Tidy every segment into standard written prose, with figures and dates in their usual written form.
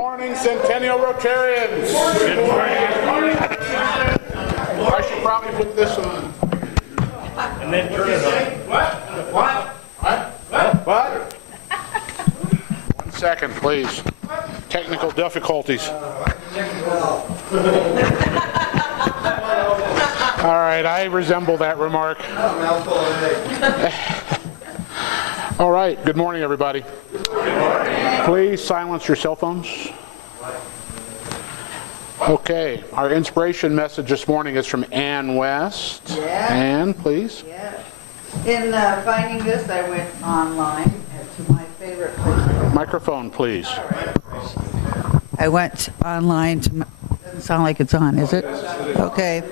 Morning, Centennial Rotarians. Good morning. I should probably put this on. And then turn it on. What? 1 second, please. Technical difficulties. All right, I resemble that remark. All right, good morning, everybody. Good morning. Please silence your cell phones. Okay, our inspiration message this morning is from Ann West. Yeah. Ann, please. Yeah. In finding this, I went online to my favorite place. Microphone, please. I went online to, doesn't sound like it's on, is it? Okay.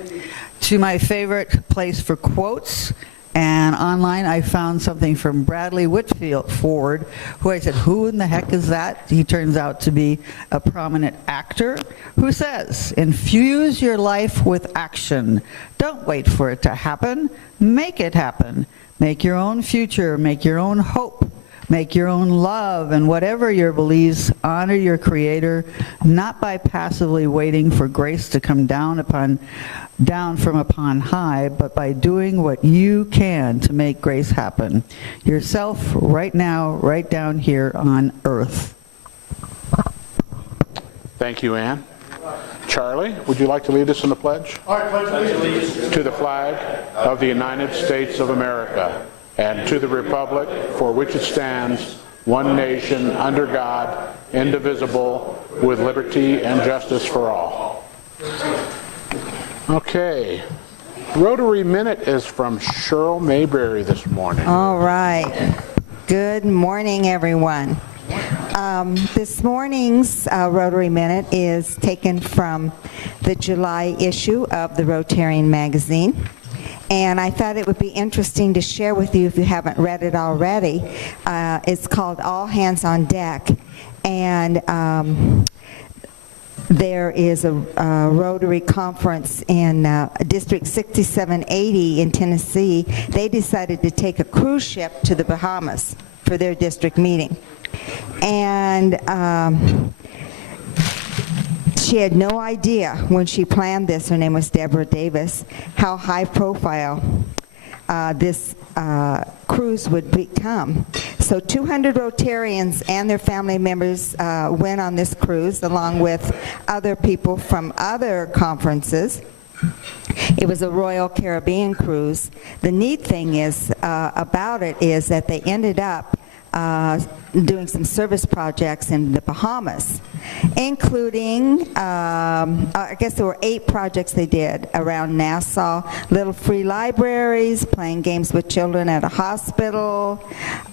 To my favorite place for quotes. And online I found something from Bradley Whitfield Ford, who I said, who in the heck is that? He turns out to be a prominent actor who says, infuse your life with action. Don't wait for it to happen. Make it happen. Make your own future. Make your own hope. Make your own love, and whatever your beliefs, honor your Creator, not by passively waiting for grace to come down from upon high, but by doing what you can to make grace happen. Yourself right now, right down here on earth. Thank you, Ann. Charlie, would you like to lead us in the pledge? All right, pledge allegiance To the flag of the United States of America, and to the republic for which it stands, one nation, under God, indivisible, with liberty and justice for all. Okay. Rotary Minute is from Cheryl Mayberry this morning. All right. Good morning, everyone. This morning's Rotary Minute is taken from the July issue of the Rotarian magazine. And I thought it would be interesting to share with you if you haven't read it already. It's called All Hands on Deck. And there is a Rotary conference in District 6780 in Tennessee. They decided to take a cruise ship to the Bahamas for their district meeting. And she had no idea when she planned this, her name was Deborah Davis, how high profile this cruise would become. So 200 Rotarians and their family members went on this cruise along with other people from other conferences. It was a Royal Caribbean cruise. The neat thing is about it is that they ended up doing some service projects in the Bahamas, including, I guess there were 8 projects they did around Nassau, little free libraries, playing games with children at a hospital,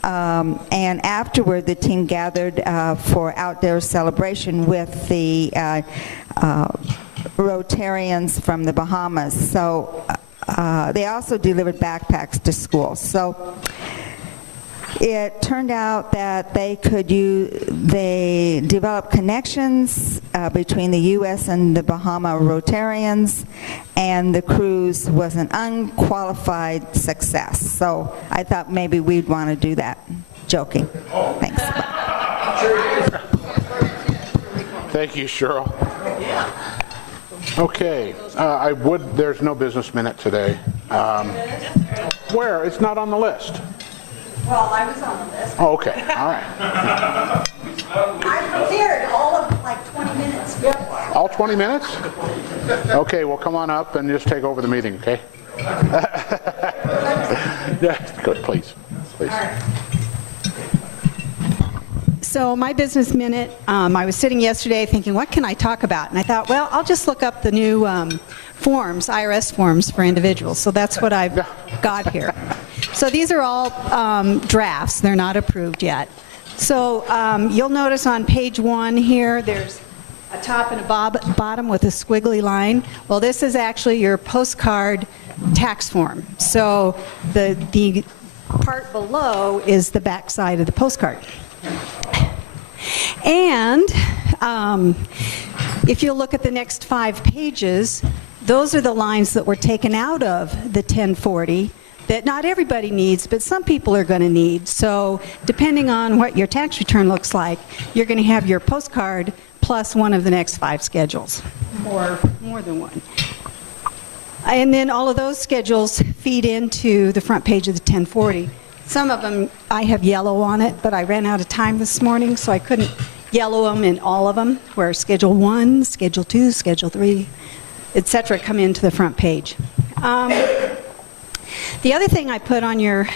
and afterward the team gathered for outdoor celebration with the Rotarians from the Bahamas. So they also delivered backpacks to schools. So it turned out that they developed connections between the U.S. and the Bahama Rotarians, and the cruise was an unqualified success. So I thought maybe we'd want to do that. Joking. Thanks. Thank you, Cheryl. Okay, there's no business minute today. Where? It's not on the list. Well, I was on the list. Oh, okay, all right. I prepared all of like 20 minutes. All 20 minutes? Okay, well, come on up and just take over the meeting, okay? Good, please. Please. So my business minute, I was sitting yesterday thinking, what can I talk about? And I thought, well, I'll just look up the new forms, IRS forms for individuals. So that's what I've got here. So these are all drafts. They're not approved yet. So you'll notice on page 1 here, there's a top and a bottom with a squiggly line. Well, this is actually your postcard tax form. So the part below is the back side of the postcard. And if you look at the next 5 pages, those are the lines that were taken out of the 1040 that not everybody needs, but some people are going to need. So depending on what your tax return looks like, you're going to have your postcard plus one of the next 5 schedules, or more than one. And then all of those schedules feed into the front page of the 1040. Some of them I have yellow on it, but I ran out of time this morning, so I couldn't yellow them in all of them, where Schedule 1, Schedule 2, Schedule 3, etc. come into the front page. The other thing I put on your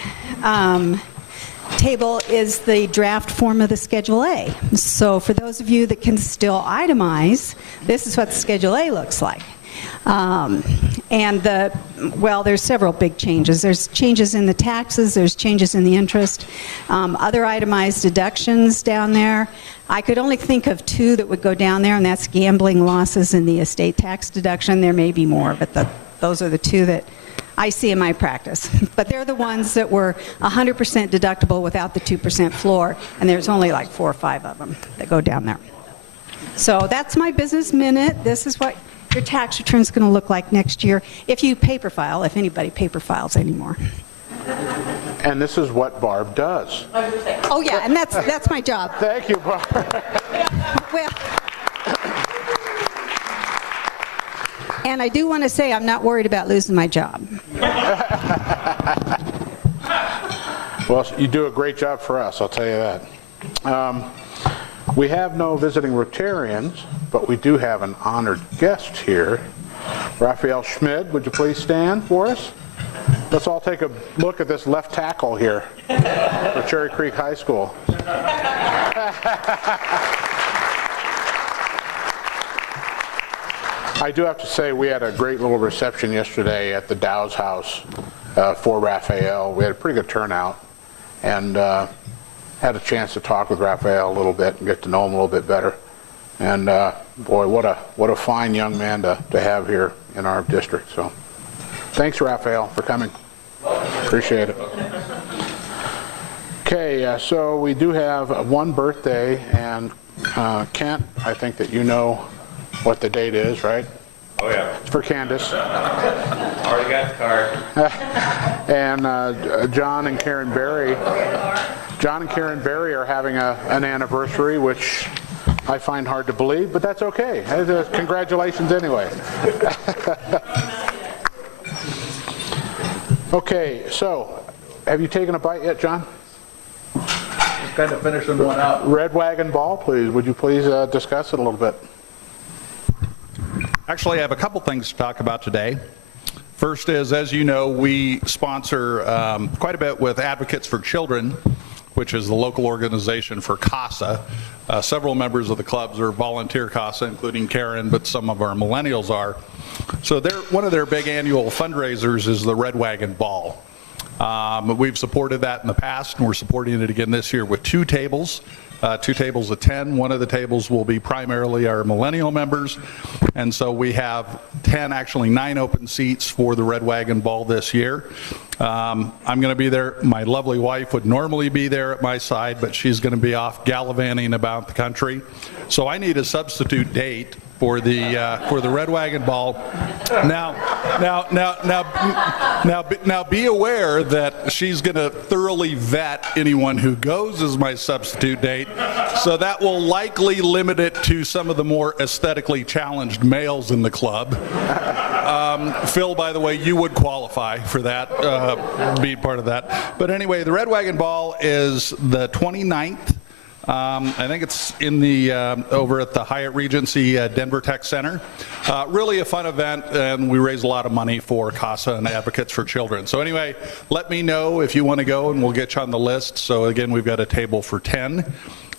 table is the draft form of the Schedule A. So for those of you that can still itemize, this is what the Schedule A looks like. There's several big changes. There's changes in the taxes, there's changes in the interest, other itemized deductions down there. I could only think of 2 that would go down there, and that's gambling losses and the estate tax deduction. There may be more, but those are the 2 that I see in my practice. But they're the ones that were 100% deductible without the 2% floor, and there's only like 4 or 5 of them that go down there. So that's my business minute. This is what your tax return is going to look like next year if you paper file, if anybody paper files anymore. And this is what Barb does. Oh yeah, and that's my job. Thank you, Barb. Well, and I do want to say I'm not worried about losing my job. Well, you do a great job for us, I'll tell you that. We have no visiting Rotarians, but we do have an honored guest here. Raphael Schmid, would you please stand for us? Let's all take a look at this left tackle here for Cherry Creek High School. I do have to say we had a great little reception yesterday at the Dow's house for Raphael. We had a pretty good turnout, and had a chance to talk with Raphael a little bit and get to know him a little bit better. And boy, what a fine young man to have here in our district. So thanks, Raphael, for coming. Appreciate it. Okay, so we do have one birthday, and Kent, I think that you know what the date is, right? Oh, yeah. It's for Candace. Already got the card. And John and Karen Berry are having an anniversary, which I find hard to believe, but that's okay. Congratulations anyway. Okay, so have you taken a bite yet, John? Just kind of finishing one up. Red Wagon Ball, please. Would you please discuss it a little bit? Actually, I have a couple things to talk about today. First is, as you know, we sponsor quite a bit with Advocates for Children, which is the local organization for CASA. Several members of the clubs are volunteer CASA, including Karen, but some of our millennials are. So one of their big annual fundraisers is the Red Wagon Ball. We've supported that in the past, and we're supporting it again this year with 2 tables. 2 tables of 10. One of the tables will be primarily our millennial members, and so we have 10, actually 9 open seats for the Red Wagon Ball this year. I'm going to be there. My lovely wife would normally be there at my side, but she's going to be off gallivanting about the country. So I need a substitute date for the Red Wagon Ball. Now, be aware that she's going to thoroughly vet anyone who goes as my substitute date, so that will likely limit it to some of the more aesthetically challenged males in the club. Phil, by the way, you would qualify for that, be part of that. But anyway, the Red Wagon Ball is the 29th. I think it's in the over at the Hyatt Regency Denver Tech Center. Really a fun event, and we raise a lot of money for CASA and Advocates for Children. So anyway, let me know if you want to go, and we'll get you on the list. So again, we've got a table for 10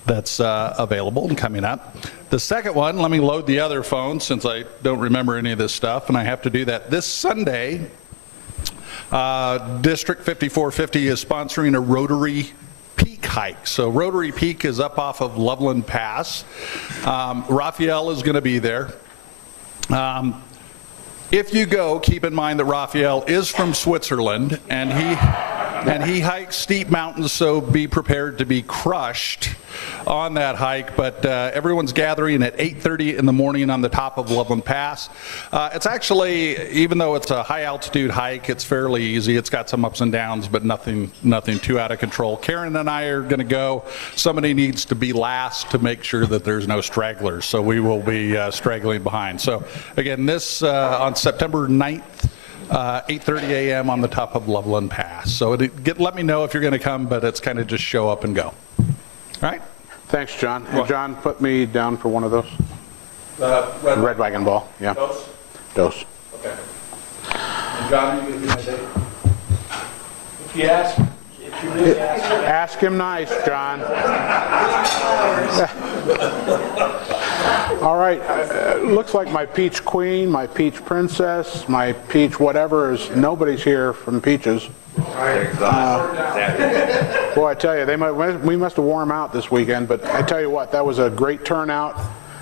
that's available and coming up. The second one, let me load the other phone since I don't remember any of this stuff, and I have to do that this Sunday. District 5450 is sponsoring a Rotary Peak hike. So Rotary Peak is up off of Loveland Pass. Raphael is going to be there. If you go, keep in mind that Raphael is from Switzerland, and And he hikes steep mountains, so be prepared to be crushed on that hike. But everyone's gathering at 8:30 in the morning on the top of Loveland Pass. It's actually, even though it's a high altitude hike, it's fairly easy. It's got some ups and downs, but nothing too out of control. Karen and I are going to go. Somebody needs to be last to make sure that there's no stragglers, so we will be straggling behind. So again, this on September 9th, 8:30 a.m. on the top of Loveland Pass. So let me know if you're going to come, but it's kind of just show up and go. All right? Thanks, John. And John, put me down for one of those. Red wagon ball, yeah. Dose. Okay. And John, are you going to be my date? If you ask, if you really ask. Ask him nice, John. All right. Looks like my peach queen, my peach princess, my peach whatever is, nobody's here from Peaches. Boy, I tell you, we must have worn them out this weekend, but I tell you what, that was a great turnout.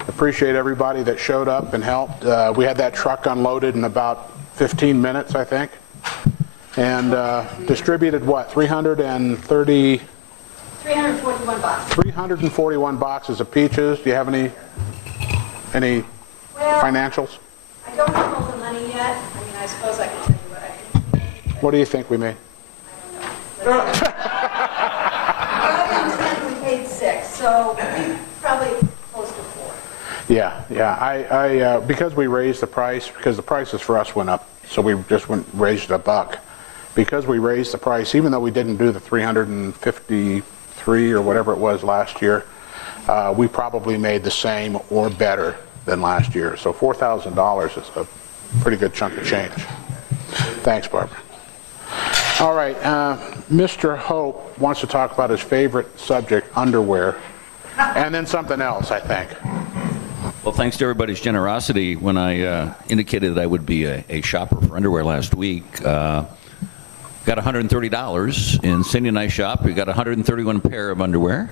Appreciate everybody that showed up and helped. We had that truck unloaded in about 15 minutes, I think. And distributed what, 341 boxes of peaches. Do you have any financials? I don't have all the money yet. I mean, I suppose I can tell you what I can. What do you think we made? I don't know. We paid 6, so probably close to 4. Yeah. Because we raised the price, because the prices for us went up, so we just raised $1. Because we raised the price, even though we didn't do the 353 or whatever it was last year, we probably made the same or better than last year. So $4,000 is a pretty good chunk of change. Thanks, Barbara. All right, Mr. Hope wants to talk about his favorite subject, underwear, and then something else, I think. Well, thanks to everybody's generosity. When I indicated that I would be a shopper for underwear last week, got $130 in Cindy and I shop. We got 131 pair of underwear.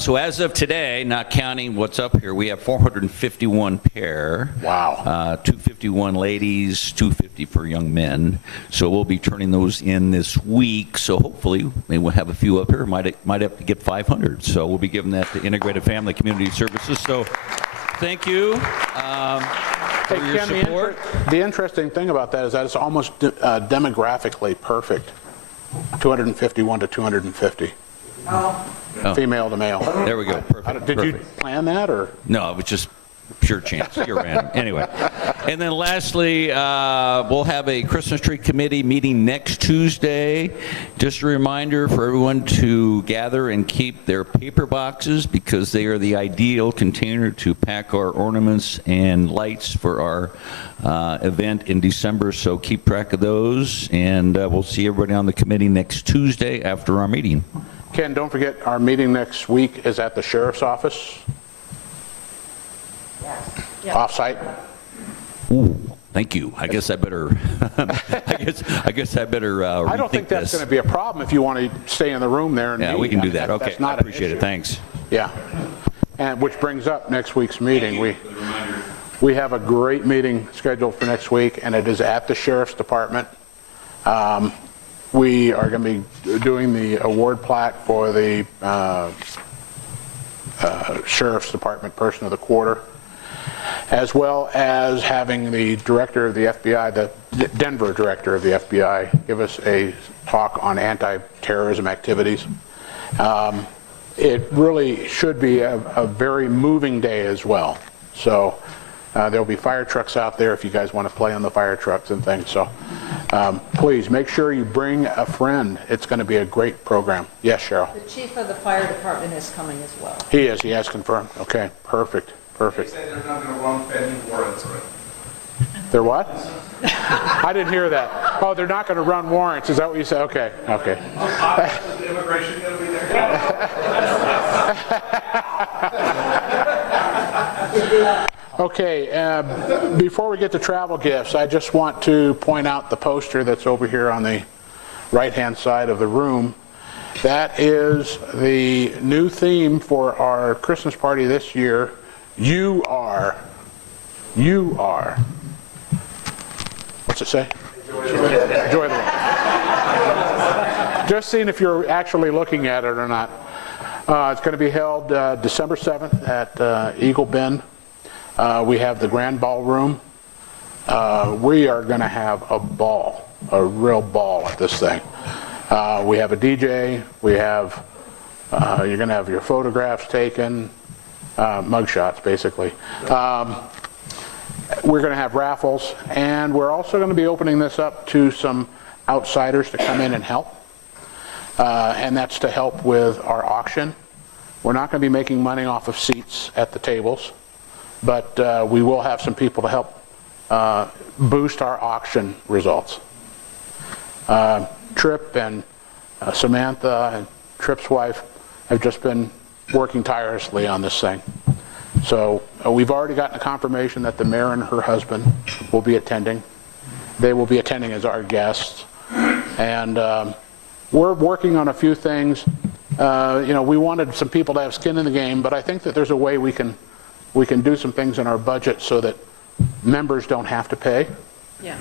So as of today, not counting what's up here, we have 451 pair. Wow. 251 ladies, 250 for young men. So we'll be turning those in this week. So hopefully, maybe we'll have a few up here. Might have to get 500. So we'll be giving that to Integrated Family Community Services. So thank you. For your Ken, support. the interesting thing about that is that it's almost demographically perfect, 251 to 250. Oh. Female to male. There we go. Perfect. Did you Perfect. plan that, or? No, it was just pure chance. You're random. Anyway. And then lastly, we'll have a Christmas tree committee meeting next Tuesday. Just a reminder for everyone to gather and keep their paper boxes because they are the ideal container to pack our ornaments and lights for our event in December. So keep track of those, and we'll see everybody on the committee next Tuesday after our meeting. Ken, don't forget our meeting next week is at the sheriff's office. Yeah. Off-site. Ooh, thank you. I guess I better. I guess I better. I don't think that's going to be a problem if you want to stay in the room there. And Yeah, meet. we can do that. Okay, that's not I appreciate an it. issue. Thanks. Yeah, and which brings up next week's meeting. We have a great meeting scheduled for next week, and it is at the Sheriff's Department. We are going to be doing the award plaque for the Sheriff's Department Person of the Quarter, as well as having the director of the FBI, the Denver director of the FBI, give us a talk on anti-terrorism activities. It really should be a very moving day as well. So there'll be fire trucks out there if you guys want to play on the fire trucks and things. So please make sure you bring a friend. It's going to be a great program. Yes, Cheryl? The chief of the fire department is coming as well. He is. He has confirmed. Okay, perfect. Perfect. They say they're not going to run pending warrants, right? They're what? I didn't hear that. Oh, they're not going to run warrants. Is that what you said? Okay, okay. Is immigration going to be there? Okay, before we get to travel gifts, I just want to point out the poster that's over here on the right-hand side of the room. That is the new theme for our Christmas party this year. You are. You are. What's it say? Enjoy the Lord. Just seeing if you're actually looking at it or not. It's going to be held December 7th at Eagle Bend. We have the Grand Ballroom. We are going to have a ball, a real ball at this thing. We have a DJ. We have, you're going to have your photographs taken, mugshots basically. We're going to have raffles, and we're also going to be opening this up to some outsiders to come in and help. And that's to help with our auction. We're not going to be making money off of seats at the tables, but we will have some people to help boost our auction results. Tripp and Samantha and Tripp's wife have just been working tirelessly on this thing. So we've already gotten a confirmation that the mayor and her husband will be attending. They will be attending as our guests. And we're working on a few things. We wanted some people to have skin in the game, but I think that there's a way we can do some things in our budget so that members don't have to pay. Yeah.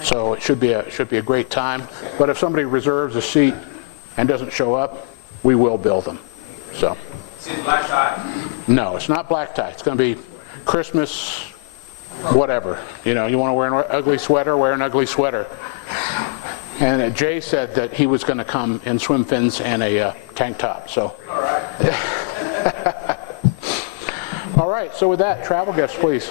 So it should be a great time. But if somebody reserves a seat and doesn't show up, we will bill them. So. See the black tie? No, it's not black tie. It's going to be Christmas, whatever. You want to wear an ugly sweater, wear an ugly sweater. And Jay said that he was going to come in swim fins and a tank top. So. All right. All right. So with that, travel gifts, please.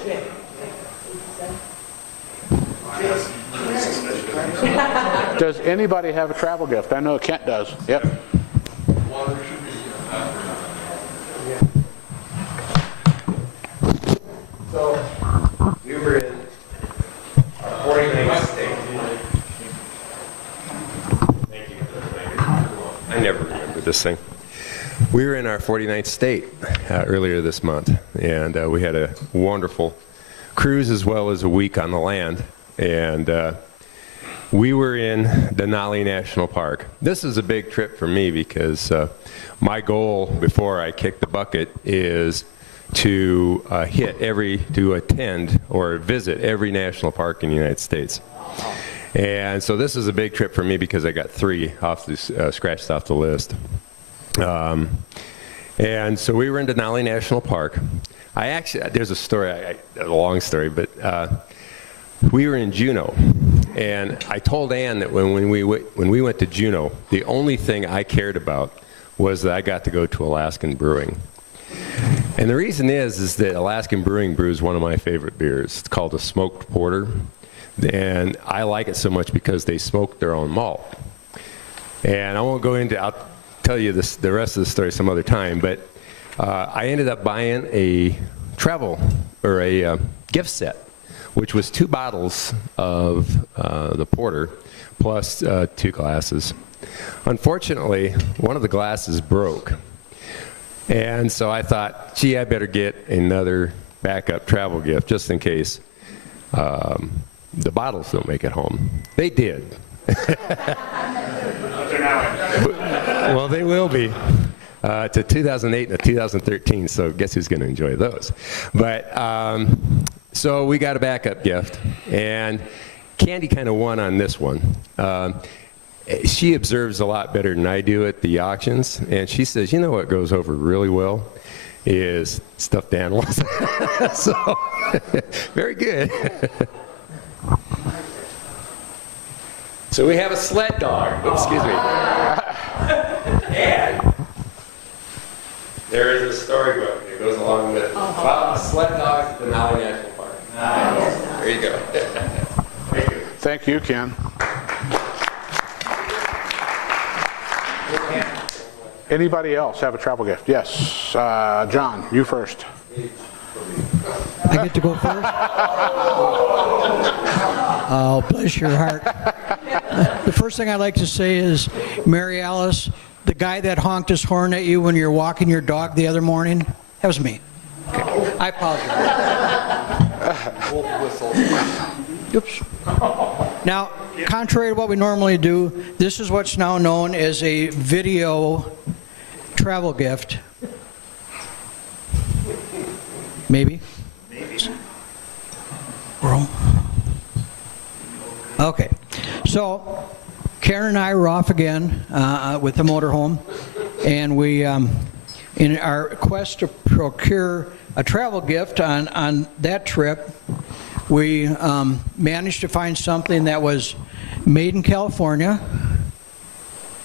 Does anybody have a travel gift? I know Kent does. Yep. So, we were in our 49th state. Thank you. I never remember this thing. We were in our 49th state earlier this month, and we had a wonderful cruise as well as a week on the land. And we were in Denali National Park. This is a big trip for me because my goal before I kick the bucket is to attend or visit every national park in the United States. And so this is a big trip for me because I got 3 scratched off the list. And so we were in Denali National Park. There's a story, a long story, but we were in Juneau. And I told Ann that when we went to Juneau, the only thing I cared about was that I got to go to Alaskan Brewing. And the reason is that Alaskan Brewing brews one of my favorite beers. It's called a smoked porter. And I like it so much because they smoke their own malt. And I won't go into, I'll tell you the rest of the story some other time, but I ended up buying a gift set, which was 2 bottles of the porter plus 2 glasses. Unfortunately, one of the glasses broke. And so I thought, gee, I better get another backup travel gift just in case the bottles don't make it home. They did. Well, they will be to 2008 and 2013, so guess who's going to enjoy those. But so we got a backup gift, and Candy kind of won on this one. She observes a lot better than I do at the auctions, and she says, you know what goes over really well is stuffed animals. So, very good. So we have a sled dog. Oops, excuse me. And there is a storybook that goes along with it. About the sled dogs at Denali National Park. There you go. Thank you. Thank you, Ken. Anybody else have a travel gift? Yes. John, you first. I get to go first? Oh, bless your heart. The first thing I'd like to say is, Mary Alice, the guy that honked his horn at you when you were walking your dog the other morning, that was me. Okay. I apologize. Oops. Now, contrary to what we normally do, this is what's now known as a video travel gift. Maybe? Maybe. Okay. So, Karen and I were off again with the motorhome, and we, in our quest to procure a travel gift on that trip, we managed to find something that was made in California,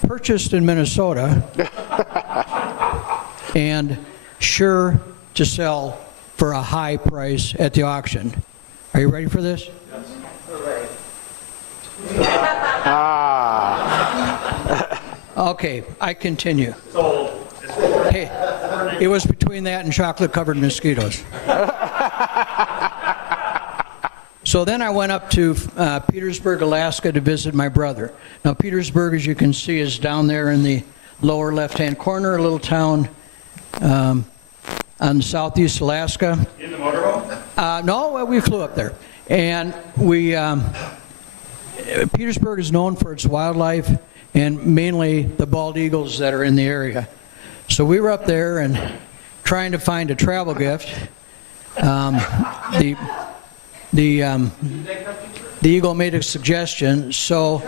purchased in Minnesota, and sure to sell for a high price at the auction. Are you ready for this? Yes, we're ready. Okay, I continue. Hey, it was between that and chocolate-covered mosquitoes. So then I went up to Petersburg, Alaska to visit my brother. Now Petersburg, as you can see, is down there in the lower left-hand corner, a little town on southeast Alaska. In the motorhome? No, we flew up there. And we, Petersburg is known for its wildlife and mainly the bald eagles that are in the area. So we were up there and trying to find a travel gift. The Eagle made a suggestion, so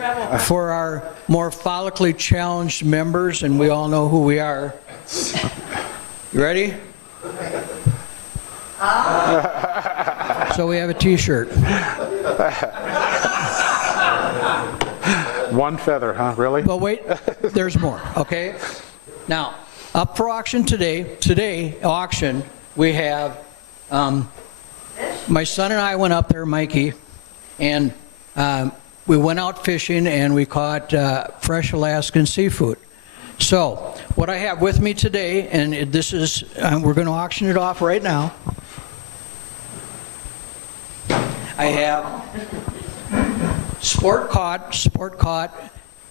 for our more follically challenged members, and we all know who we are, you ready? So we have a t-shirt. One feather, huh? Really? But wait, there's more, okay? Now, up for auction today, auction, we have, my son and I went up there, Mikey, and we went out fishing and we caught fresh Alaskan seafood. So, what I have with me today, and this is, we're going to auction it off right now. I have sport caught,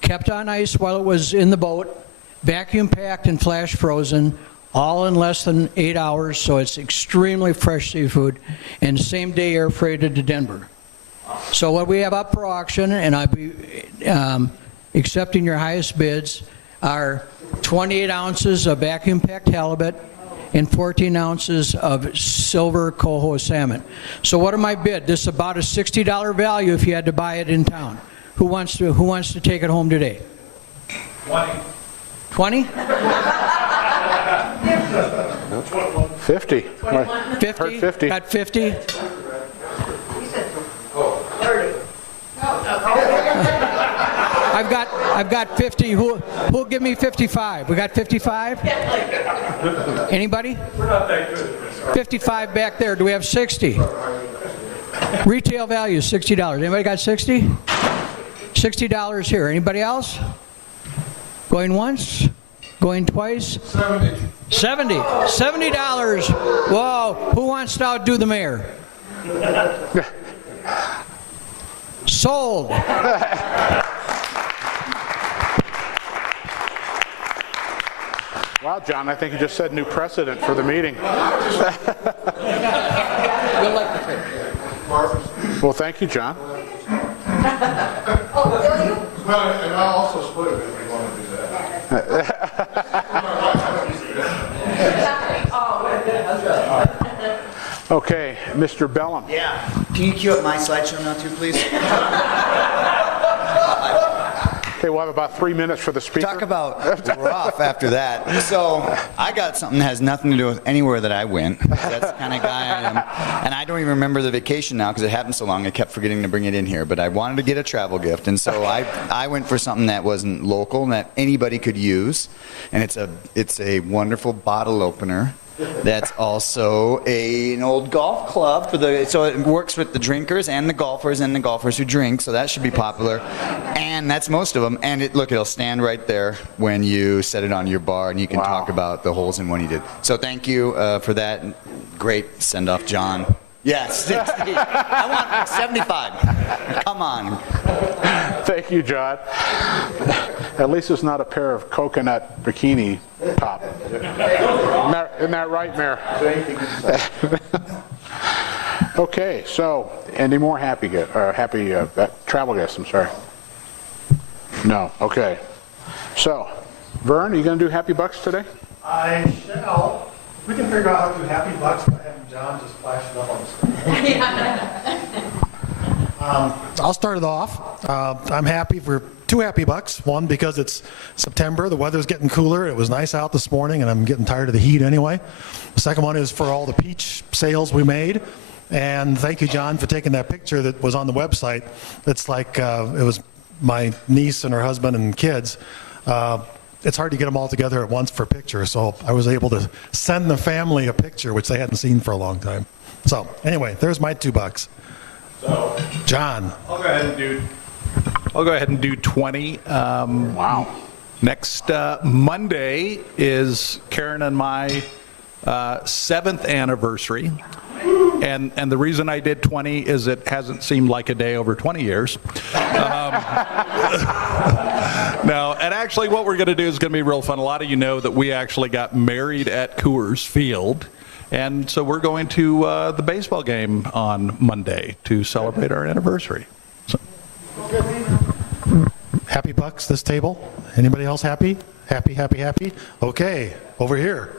kept on ice while it was in the boat, vacuum packed and flash frozen, all in less than 8 hours, so it's extremely fresh seafood, and same day air freighted to Denver. So what we have up for auction, and I'll be accepting your highest bids, are 28 ounces of vacuum packed halibut and 14 ounces of silver coho salmon. So what am I bid? This is about a $60 value if you had to buy it in town. Who wants to take it home today? 20. 20? 50. 50? Heard 50. Got 50? I've got 50. Who'll give me 55? We got 55? Anybody? We're not that good. 55 back there. Do we have 60? Retail value is $60. Anybody got 60? $60 here. Anybody else? Going once? Going twice? 70. 70. $70. Whoa. Who wants to outdo the mayor? Sold. Wow, John, I think you just set new precedent for the meeting. Well, thank you, John. Well, and I'll also split it if you want to do that. Okay, Mr. Bellum. Yeah. Can you cue up my slideshow now too, please? Okay, we'll have about 3 minutes for the speaker. Talk about rough after that. So I got something that has nothing to do with anywhere that I went. That's the kind of guy I am. And I don't even remember the vacation now because it happened so long I kept forgetting to bring it in here. But I wanted to get a travel gift, and so I went for something that wasn't local and that anybody could use. And it's a wonderful bottle opener. That's also an old golf club so it works with the drinkers and the golfers who drink, so that should be popular. And that's most of them. And it'll stand right there when you set it on your bar, and you can talk about the holes in one you did. So thank you for that. Great send off, John. Yes, 60. I want 75. Come on. Thank you, John. At least it's not a pair of coconut bikini top. Isn't that right, Mayor? Okay, so any more happy travel guests? I'm sorry. No. Okay. So, Vern, are you going to do Happy Bucks today? I shall. We can figure out how to do Happy Bucks by having John just flash it up on the screen. I'll start it off. I'm happy for two happy bucks. One, because it's September, the weather's getting cooler. It was nice out this morning, and I'm getting tired of the heat anyway. The second one is for all the peach sales we made. And thank you, John, for taking that picture that was on the website. It's like it was my niece and her husband and kids. It's hard to get them all together at once for a picture, so I was able to send the family a picture, which they hadn't seen for a long time. So anyway, there's my $2. So, John. I'll go ahead and do 20. Wow. Next Monday is Karen and my 7th anniversary. And the reason I did 20 is it hasn't seemed like a day over 20 years. No, and actually what we're going to do is going to be real fun. A lot of you know that we actually got married at Coors Field. And so we're going to the baseball game on Monday to celebrate our anniversary. So. Happy bucks, this table? Anybody else happy? Happy, happy, happy? Okay, over here.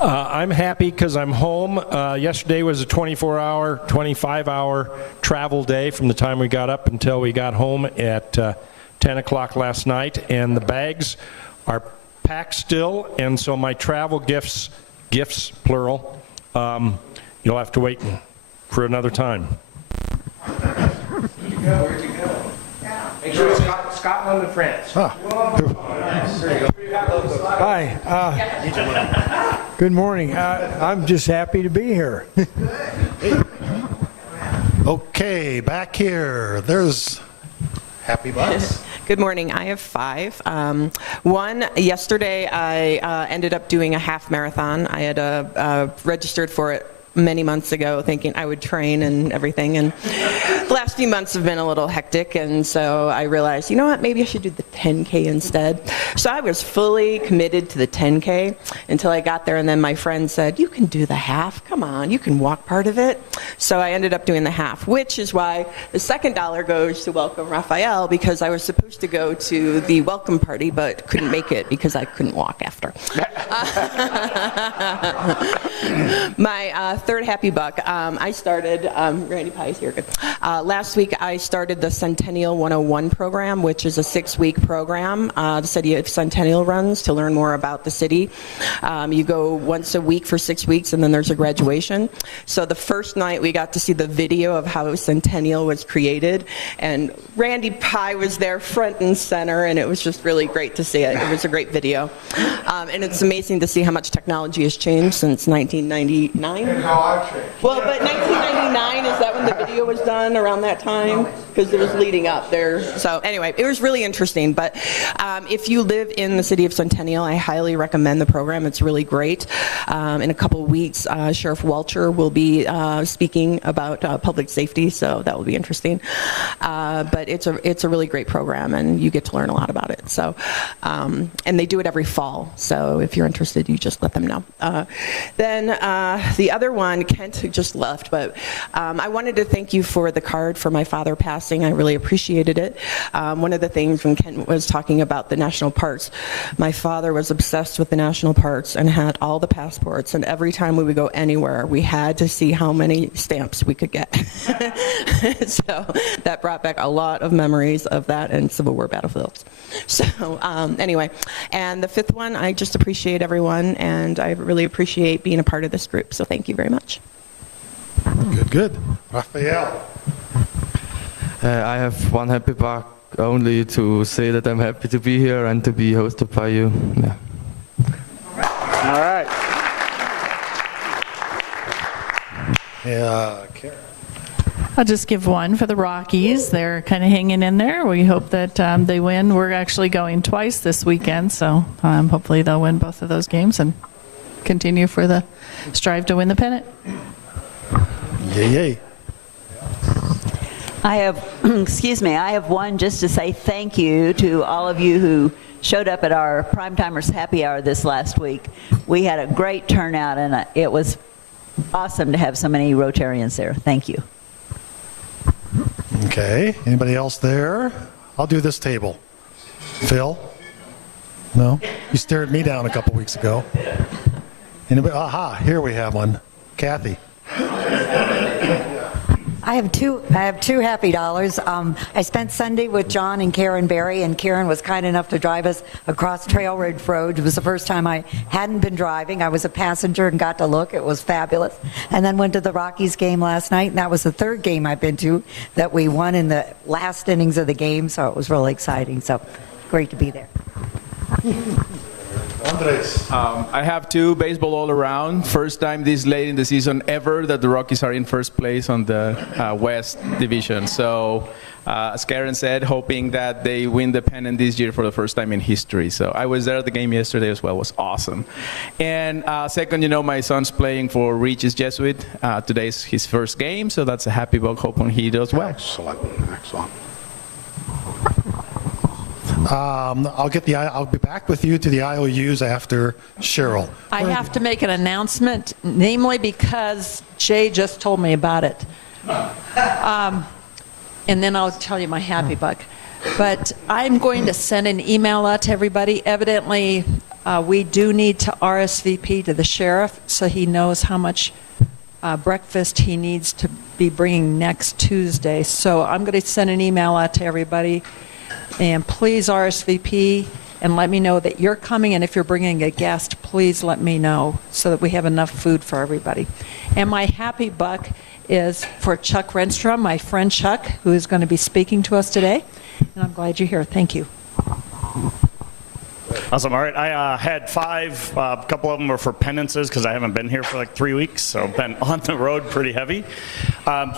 I'm happy because I'm home. Yesterday was a 24-hour, 25-hour travel day from the time we got up until we got home at 10 o'clock last night. And the bags are packed still, and so my travel gifts, plural, you'll have to wait for another time. Where'd you go? Make sure it's Scotland and France. Huh. Hi. Good morning. I'm just happy to be here. Okay, back here. There's happy bucks. Good morning. I have 5. One, yesterday I ended up doing a half marathon. I had registered for it many months ago thinking I would train and everything, and the last few months have been a little hectic, and so I realized, you know what, maybe I should do the 10K instead. So I was fully committed to the 10K until I got there, and then my friend said, you can do the half, come on, you can walk part of it. So I ended up doing the half, which is why the second $1 goes to welcome Raphael, because I was supposed to go to the welcome party but couldn't make it because I couldn't walk after. My third happy buck, I started, Randy Pye's here, good. Last week I started the Centennial 101 program, which is a 6-week program the city of Centennial runs to learn more about the city. You go once a week for 6 weeks, and then there's a graduation. So the first night we got to see the video of how Centennial was created, and Randy Pye was there front and center, and it was just really great to see it. It was a great video. And it's amazing to see how much technology has changed since 1999. And how I've changed. Well, but 1999, is that when the video was done, around that time? Because it was leading up there. So anyway, it was really interesting. But if you live in the city of Centennial, I highly recommend the program. It's really great. In a couple of weeks, Sheriff Welcher will be speaking about public safety, so that will be interesting. But it's a really great program, and you get to learn a lot about it. So, and they do it every fall. So if you're interested, you just let them know. Then the other one, Kent just left, but I wanted to thank you for the card for my father passing. I really appreciated it. One of the things when Kent was talking about the national parks, my father was obsessed with the national parks and had all the passports, and every time we would go anywhere, we had to see how many stamps we could get. So that brought back a lot of memories of that and Civil War battlefields. So anyway, and the fifth one, I just appreciate everyone, and I really appreciate being a part of this group, so thank you very much. Good, good. Raphael. I have one happy buck, only to say that I'm happy to be here and to be hosted by you. Yeah. All right. Yeah, Karen. I'll just give one for the Rockies. They're kind of hanging in there. We hope that they win. We're actually going twice this weekend, so hopefully they'll win both of those games and continue for the strive to win the pennant. Yay, yay. I have, excuse me, I have one just to say thank you to all of you who showed up at our Primetimers Happy Hour this last week. We had a great turnout, and it was awesome to have so many Rotarians there. Thank you. Okay, anybody else there? I'll do this table. Phil? No? You stared me down a couple weeks ago. Anybody? Aha, here we have one. Kathy. I have two happy dollars. I spent Sunday with John and Karen Berry, and Karen was kind enough to drive us across Trail Ridge Road. It was the first time I hadn't been driving. I was a passenger and got to look. It was fabulous. And then went to the Rockies game last night, and that was the third game I've been to that we won in the last innings of the game, so it was really exciting. So great to be there. I have two, baseball all around. First time this late in the season ever that the Rockies are in first place on the West Division. So, as Karen said, hoping that they win the pennant this year for the first time in history. So I was there at the game yesterday as well. It was awesome. And second, my son's playing for Regis Jesuit. Today's his first game, so that's a happy buck. Hoping he does well. Excellent. I'll be back with you to the IOUs after Cheryl. I have to make an announcement, namely because Jay just told me about it. And then I'll tell you my happy buck. But I'm going to send an email out to everybody. Evidently, we do need to RSVP to the sheriff so he knows how much breakfast he needs to be bringing next Tuesday. So I'm going to send an email out to everybody. And please RSVP and let me know that you're coming. And if you're bringing a guest, please let me know so that we have enough food for everybody. And my happy buck is for Chuck Renstrom, my friend Chuck, who is going to be speaking to us today. And I'm glad you're here. Thank you. Awesome. All right. I had 5. A couple of them were for penances because I haven't been here for like 3 weeks, so I've been on the road pretty heavy.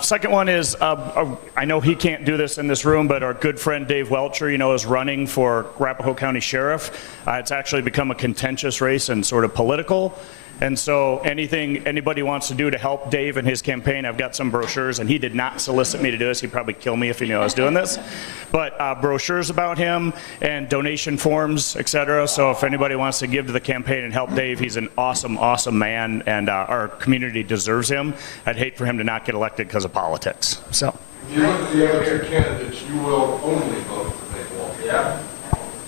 Second one is, I know he can't do this in this room, but our good friend Dave Welcher, is running for Arapahoe County Sheriff. It's actually become a contentious race and sort of political. And so anything anybody wants to do to help Dave in his campaign, I've got some brochures, and he did not solicit me to do this. He'd probably kill me if he knew I was doing this. But brochures about him and donation forms, etc. So if anybody wants to give to the campaign and help Dave, he's an awesome, awesome man, and our community deserves him. I'd hate for him to not get elected because of politics. So. If you look at the other 2 candidates, you will only vote for Dave Welcher. Yeah.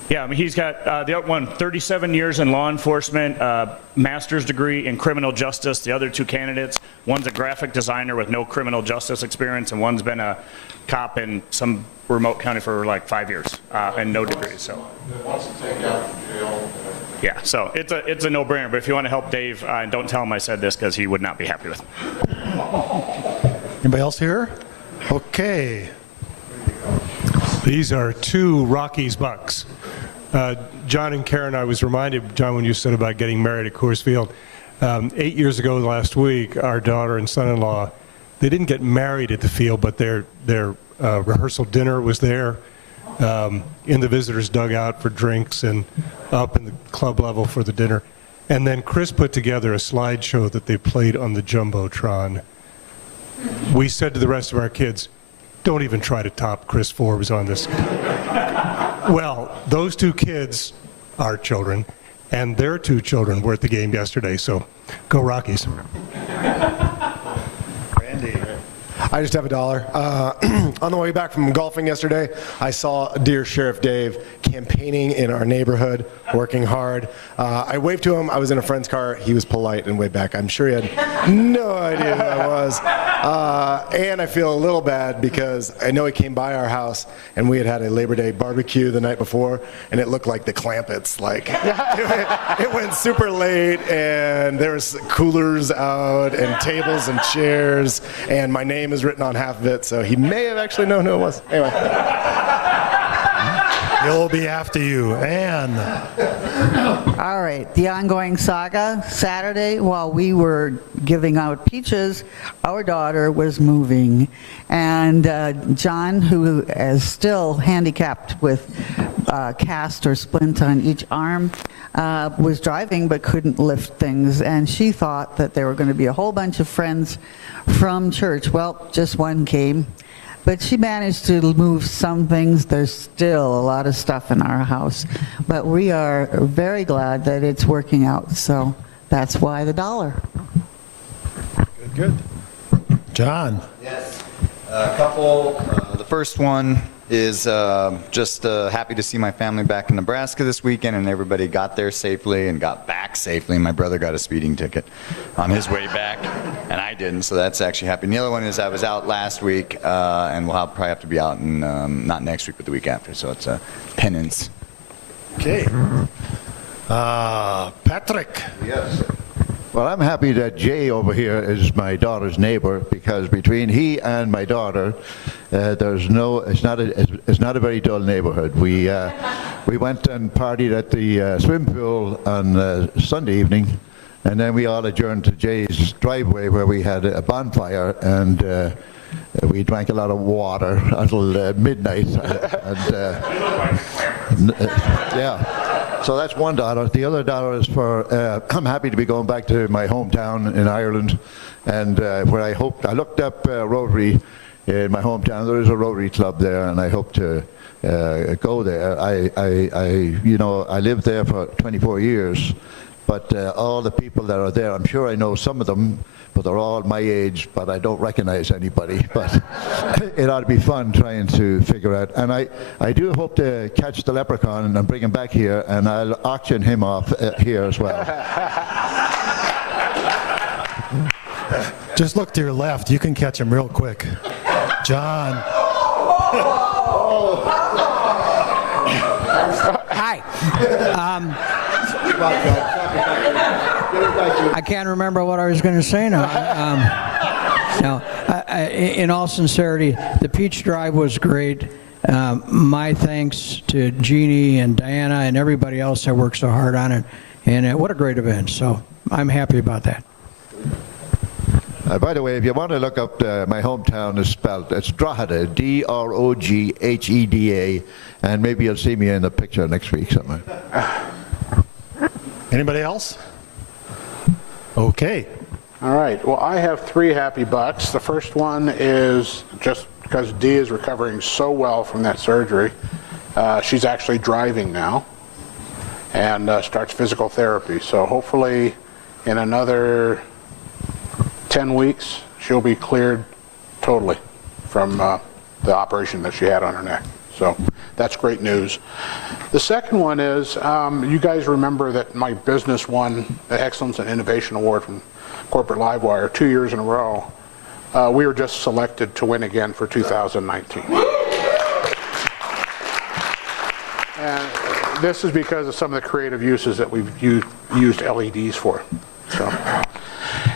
Yeah, I mean, he's got the other one, 37 years in law enforcement, master's degree in criminal justice. The other 2 candidates, one's a graphic designer with no criminal justice experience, and one's been a cop in some remote county for like 5 years and no degrees. So. Wants to take you out from jail. Yeah, so it's a no-brainer. But if you want to help Dave, don't tell him I said this because he would not be happy with it. Anybody else here? Okay. These are 2 Rockies bucks. John and Karen, I was reminded, John, when you said about getting married at Coors Field, 8 years ago last week, our daughter and son-in-law, they didn't get married at the field, but their rehearsal dinner was there in the visitors' dugout for drinks and up in the club level for the dinner. And then Chris put together a slideshow that they played on the Jumbotron. We said to the rest of our kids, don't even try to top Chris Forbes on this. Well, those 2 kids, our children, and their 2 children were at the game yesterday, so go Rockies. Randy. I just have $1. On the way back from golfing yesterday, I saw dear Sheriff Dave campaigning in our neighborhood, working hard. I waved to him. I was in a friend's car. He was polite and waved back. I'm sure he had no idea who I was. And I feel a little bad because I know he came by our house and we had a Labor Day barbecue the night before, and it looked like the Clampets. Like it went super late, and there was coolers out and tables and chairs, and my name is written on half of it, so he may have actually known who it was. Anyway. He'll be after you. Ann. All right, the ongoing saga. Saturday, while we were giving out peaches, our daughter was moving. And John, who is still handicapped with cast or splint on each arm, was driving but couldn't lift things. And she thought that there were going to be a whole bunch of friends from church. Well, just one came. But she managed to move some things. There's still a lot of stuff in our house. But we are very glad that it's working out. So that's why the $1. Good. John. Yes. A couple. The first one is just happy to see my family back in Nebraska this weekend, and everybody got there safely and got back safely. My brother got a speeding ticket on his way back. and I didn't, so that's actually happy. And the other one is I was out last week, and we'll probably have to be out in, not next week, but the week after, so it's a penance. Okay. Patrick. Yes. Well, I'm happy that Jay over here is my daughter's neighbor, because between he and my daughter, it's not a very dull neighborhood. We went and partied at the swimming pool on Sunday evening, and then we all adjourned to Jay's driveway where we had a bonfire, and we drank a lot of water until midnight. Yeah. So that's one daughter. The other daughter is for, I'm happy to be going back to my hometown in Ireland, and where I looked up Rotary in my hometown. There is a Rotary club there, and I hope to go there. I lived there for 24 years, but all the people that are there, I'm sure I know some of them, but they're all my age, but I don't recognize anybody. But it ought to be fun trying to figure out. And I do hope to catch the leprechaun and bring him back here, and I'll auction him off here as well. Just look to your left. You can catch him real quick. John. Hi. I can't remember what I was going to say now. In all sincerity, the Peach Drive was great. My thanks to Jeannie and Diana and everybody else that worked so hard on it. And what a great event. So I'm happy about that. By the way, if you want to look up my hometown, it's spelled, it's Drogheda, Drogheda, and maybe you'll see me in the picture next week somewhere. Anybody else? Okay. All right. Well, I have 3 happy bucks. The first one is just because Dee is recovering so well from that surgery. She's actually driving now and starts physical therapy. So hopefully in another 10 weeks, she'll be cleared totally from the operation that she had on her neck. So that's great news. The second one is, you guys remember that my business won the Excellence and Innovation Award from Corporate Livewire 2 years in a row. We were just selected to win again for 2019. And this is because of some of the creative uses that we've used LEDs for. So.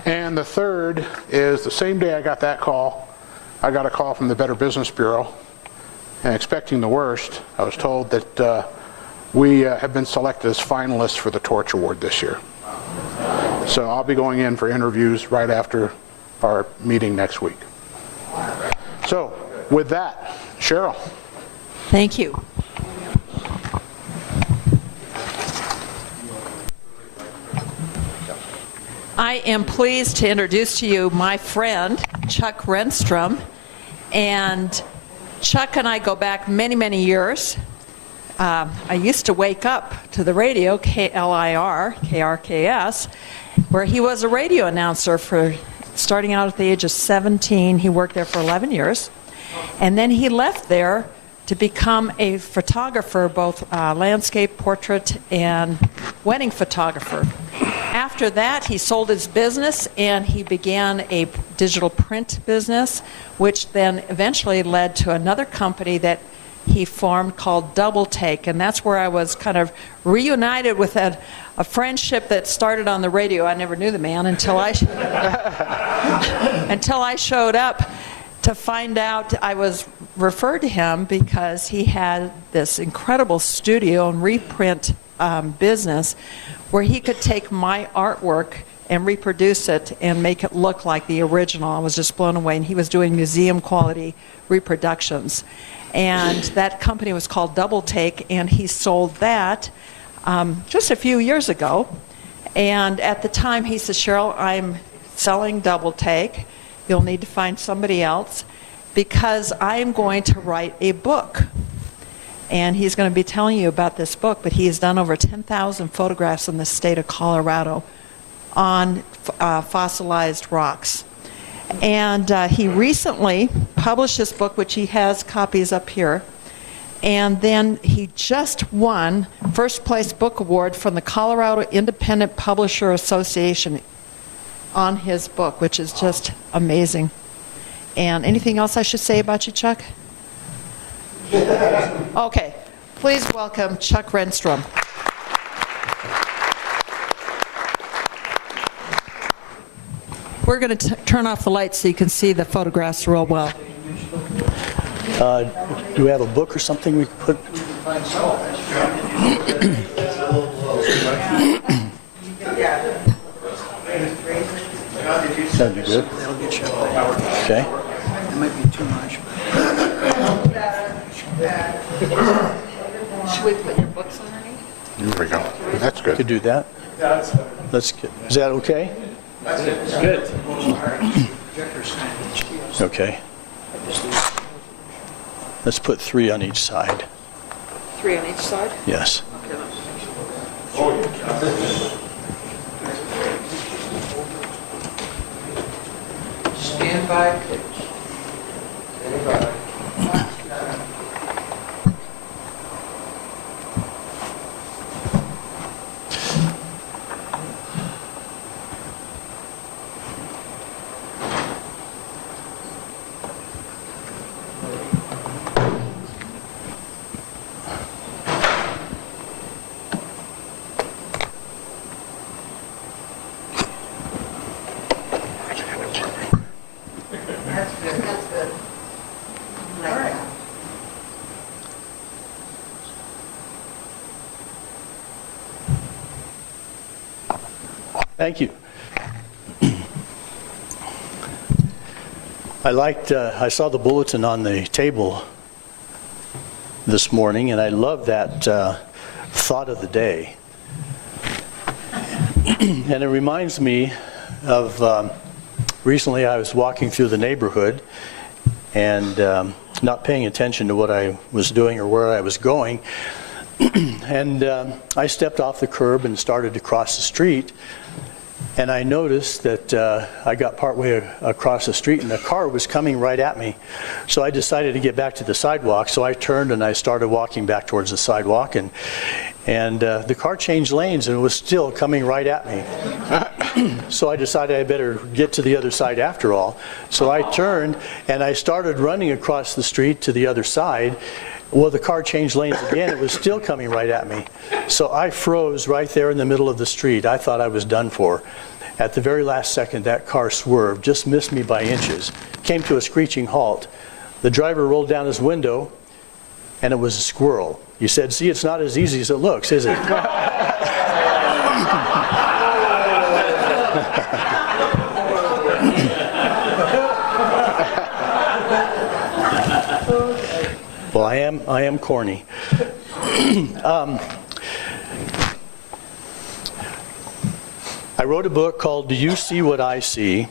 And the third is the same day I got that call, I got a call from the Better Business Bureau, and expecting the worst, I was told that we have been selected as finalists for the Torch Award this year. So I'll be going in for interviews right after our meeting next week. So with that, Cheryl. Thank you. I am pleased to introduce to you my friend, Chuck Renstrom. And Chuck and I go back many, many years. I used to wake up to the radio, KLIR, KRKS, where he was a radio announcer for starting out at the age of 17. He worked there for 11 years. And then he left there to become a photographer, both landscape, portrait, and wedding photographer. After that, he sold his business and he began a digital print business, which then eventually led to another company that he formed called Double Take. And that's where I was kind of reunited with a friendship that started on the radio. I never knew the man until I showed up to find out. I was referred to him because he had this incredible studio and reprint business where he could take my artwork and reproduce it and make it look like the original. I was just blown away. And he was doing museum quality reproductions. And that company was called Double Take, and he sold that just a few years ago. And at the time he said, Cheryl, I'm selling Double Take. You'll need to find somebody else because I am going to write a book. And he's going to be telling you about this book, but he has done over 10,000 photographs in the state of Colorado on fossilized rocks. And he recently published this book, which he has copies up here. And then he just won first place book award from the Colorado Independent Publisher Association on his book, which is just amazing. And anything else I should say about you, Chuck? Okay. Please welcome Chuck Renstrom. We're going to turn off the lights so you can see the photographs real well. Do we have a book or something we could put? That'd be good. Okay. That might be too much. Should we put your books underneath? Here we go. That's good. Could do that. Let's get, is that okay? Good. Okay. Let's put 3 on each side. 3 on each side? Yes. Stand by. Thank you. I saw the bulletin on the table this morning, and I love that thought of the day. And it reminds me of recently I was walking through the neighborhood and not paying attention to what I was doing or where I was going. And I stepped off the curb and started to cross the street. And I noticed that I got partway across the street and a car was coming right at me. So I decided to get back to the sidewalk. So I turned and I started walking back towards the sidewalk. And the car changed lanes and it was still coming right at me. So I decided I better get to the other side after all. So I turned and I started running across the street to the other side. Well, the car changed lanes again. It was still coming right at me. So I froze right there in the middle of the street. I thought I was done for. At the very last second, that car swerved, just missed me by inches, came to a screeching halt. The driver rolled down his window, and it was a squirrel. He said, "See, it's not as easy as it looks, is it?" Well, I am corny. I wrote a book called Do You See What I See?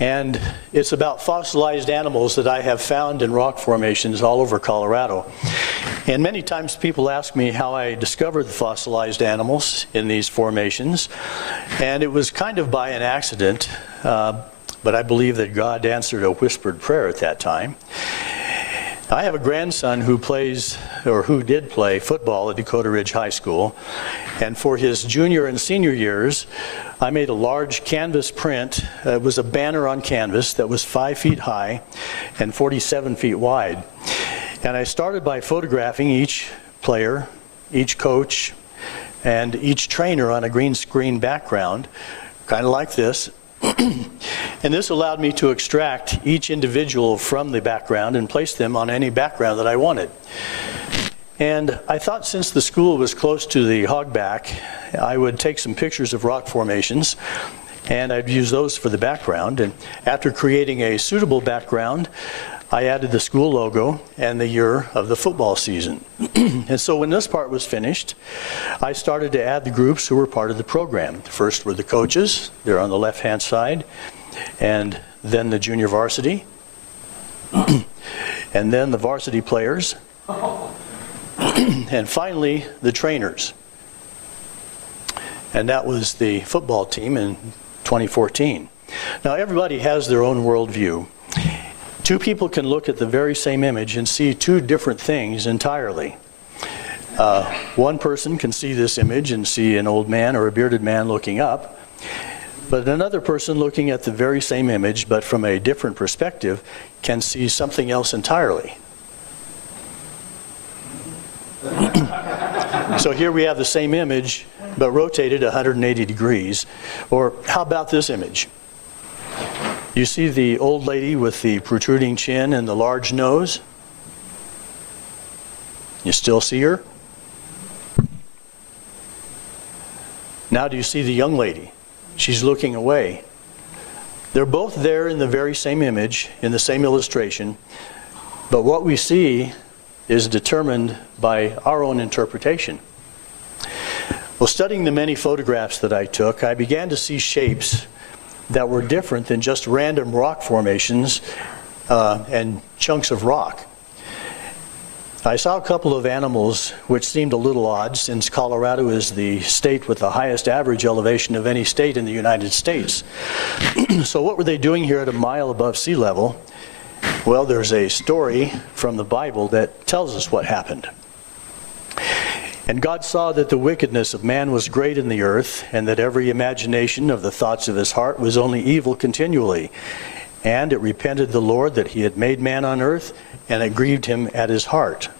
And it's about fossilized animals that I have found in rock formations all over Colorado. And many times people ask me how I discovered the fossilized animals in these formations. And it was kind of by an accident, but I believe that God answered a whispered prayer at that time. I have a grandson who plays, or who did play, football at Dakota Ridge High School. And for his junior and senior years, I made a large canvas print. It was a banner on canvas that was 5 feet high and 47 feet wide. And I started by photographing each player, each coach, and each trainer on a green screen background, kind of like this. And this allowed me to extract each individual from the background and place them on any background that I wanted. And I thought since the school was close to the hogback, I would take some pictures of rock formations and I'd use those for the background. And after creating a suitable background, I added the school logo and the year of the football season. And so when this part was finished, I started to add the groups who were part of the program. First were the coaches, they're on the left-hand side, and then the junior varsity, and then the varsity players, and finally the trainers. And that was the football team in 2014. Now everybody has their own worldview. Two people can look at the very same image and see two different things entirely. One person can see this image and see an old man or a bearded man looking up. But another person looking at the very same image, but from a different perspective, can see something else entirely. So here we have the same image, but rotated 180 degrees. Or how about this image? You see the old lady with the protruding chin and the large nose? You still see her? Now do you see the young lady? She's looking away. They're both there in the very same image, in the same illustration, but what we see is determined by our own interpretation. Well, studying the many photographs that I took, I began to see shapes that were different than just random rock formations and chunks of rock. I saw a couple of animals which seemed a little odd, since Colorado is the state with the highest average elevation of any state in the United States. So what were they doing here at a mile above sea level? Well, there's a story from the Bible that tells us what happened. And God saw that the wickedness of man was great in the earth, and that every imagination of the thoughts of his heart was only evil continually. And it repented the Lord that he had made man on earth, and it grieved him at his heart.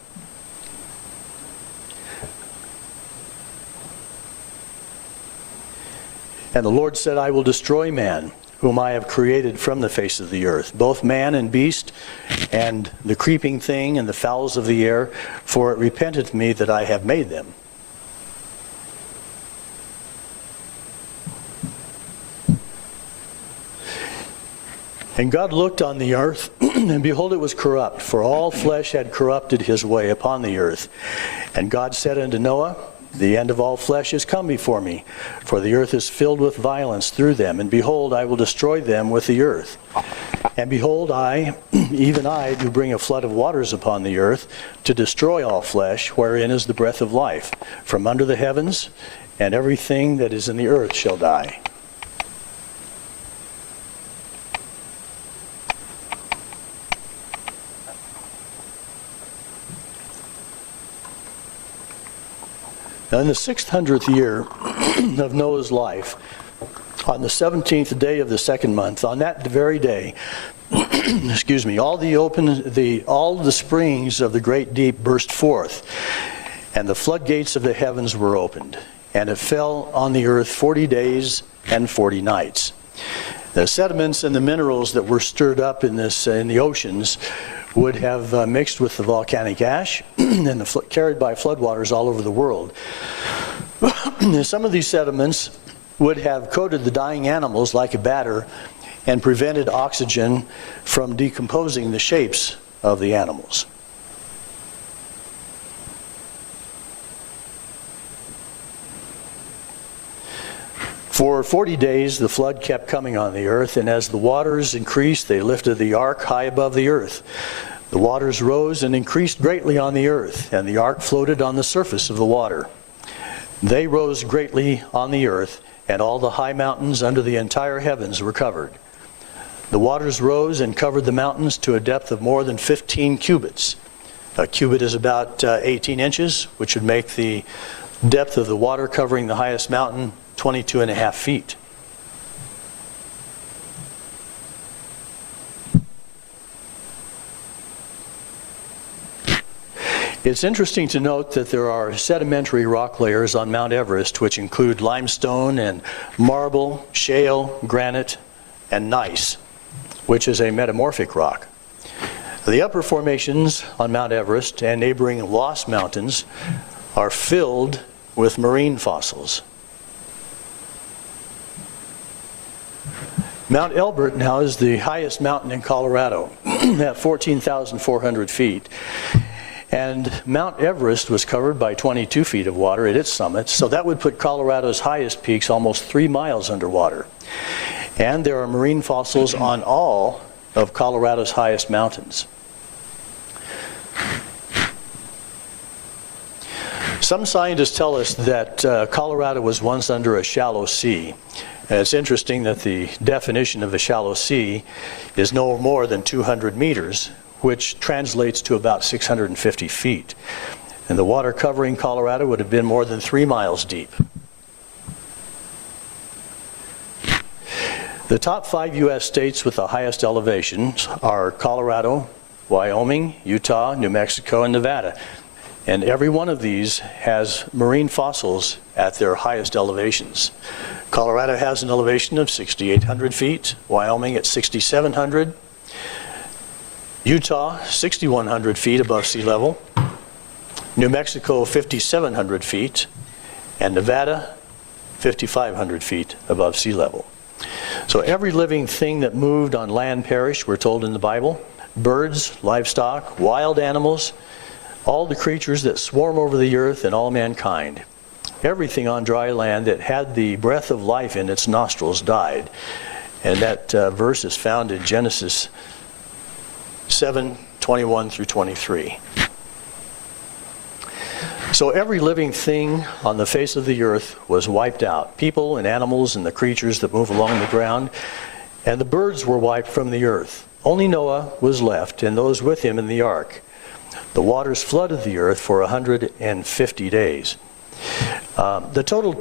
And the Lord said, I will destroy man, whom I have created from the face of the earth, both man and beast, and the creeping thing and the fowls of the air, for it repenteth me that I have made them. And God looked on the earth, and behold, it was corrupt, for all flesh had corrupted his way upon the earth. And God said unto Noah, the end of all flesh is come before me, for the earth is filled with violence through them, and behold, I will destroy them with the earth. And behold, I, even I, do bring a flood of waters upon the earth, to destroy all flesh, wherein is the breath of life, from under the heavens, and everything that is in the earth shall die. Now, in the 600th year of Noah's life, on the 17th day of the second month, on that very day, excuse me, all the springs of the great deep burst forth, and the floodgates of the heavens were opened, and it fell on the earth 40 days and 40 nights. The sediments and the minerals that were stirred up in the oceans would have mixed with the volcanic ash and carried by floodwaters all over the world. Some of these sediments would have coated the dying animals like a batter and prevented oxygen from decomposing the shapes of the animals. For 40 days, the flood kept coming on the earth, and as the waters increased, they lifted the ark high above the earth. The waters rose and increased greatly on the earth, and the ark floated on the surface of the water. They rose greatly on the earth, and all the high mountains under the entire heavens were covered. The waters rose and covered the mountains to a depth of more than 15 cubits. A cubit is about 18 inches, which would make the depth of the water covering the highest mountain 22.5 feet. It's interesting to note that there are sedimentary rock layers on Mount Everest which include limestone and marble, shale, granite, and gneiss, which is a metamorphic rock. The upper formations on Mount Everest and neighboring Lost Mountains are filled with marine fossils. Mount Elbert now is the highest mountain in Colorado at 14,400 feet. And Mount Everest was covered by 22 feet of water at its summit, so that would put Colorado's highest peaks almost 3 miles underwater. And there are marine fossils on all of Colorado's highest mountains. Some scientists tell us that Colorado was once under a shallow sea. And it's interesting that the definition of a shallow sea is no more than 200 meters, which translates to about 650 feet. And the water covering Colorado would have been more than 3 miles deep. The top 5 U.S. states with the highest elevations are Colorado, Wyoming, Utah, New Mexico, and Nevada. And every one of these has marine fossils at their highest elevations. Colorado has an elevation of 6,800 feet, Wyoming at 6,700, Utah 6,100 feet above sea level, New Mexico 5,700 feet, and Nevada 5,500 feet above sea level. So every living thing that moved on land perished, we're told in the Bible. Birds, livestock, wild animals, all the creatures that swarm over the earth, and all mankind. Everything on dry land that had the breath of life in its nostrils died. And that verse is found in Genesis 7:21 through 23. So every living thing on the face of the earth was wiped out. People and animals and the creatures that move along the ground. And the birds were wiped from the earth. Only Noah was left, and those with him in the ark. The waters flooded the earth for 150 days. The total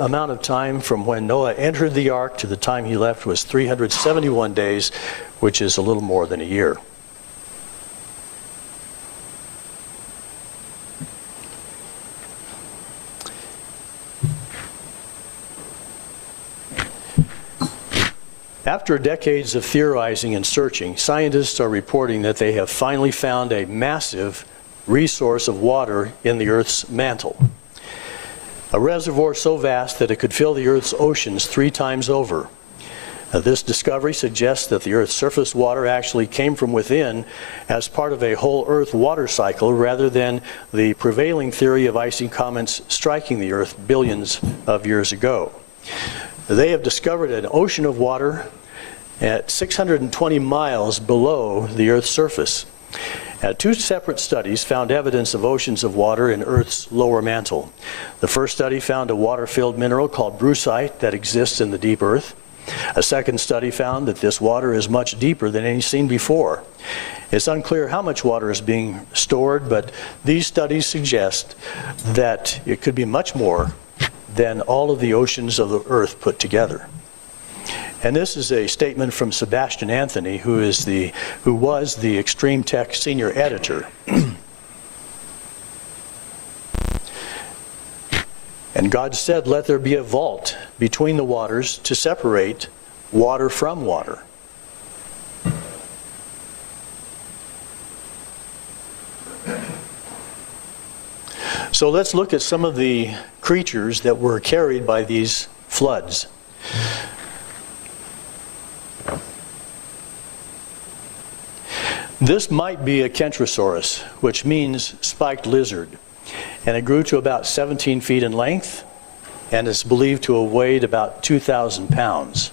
amount of time from when Noah entered the ark to the time he left was 371 days, which is a little more than a year. After decades of theorizing and searching, scientists are reporting that they have finally found a massive resource of water in the Earth's mantle. A reservoir so vast that it could fill the Earth's oceans 3 times over. This discovery suggests that the Earth's surface water actually came from within as part of a whole Earth water cycle rather than the prevailing theory of icy comets striking the Earth billions of years ago. They have discovered an ocean of water at 620 miles below the Earth's surface. 2 separate studies found evidence of oceans of water in Earth's lower mantle. The first study found a water-filled mineral called brucite that exists in the deep Earth. A second study found that this water is much deeper than any seen before. It's unclear how much water is being stored, but these studies suggest that it could be much more than all of the oceans of the Earth put together. And this is a statement from Sebastian Anthony, who was the Extreme Tech senior editor. And God said, "Let there be a vault between the waters to separate water from water." So let's look at some of the creatures that were carried by these floods. This might be a Kentrosaurus, which means spiked lizard. And it grew to about 17 feet in length, and is believed to have weighed about 2,000 pounds.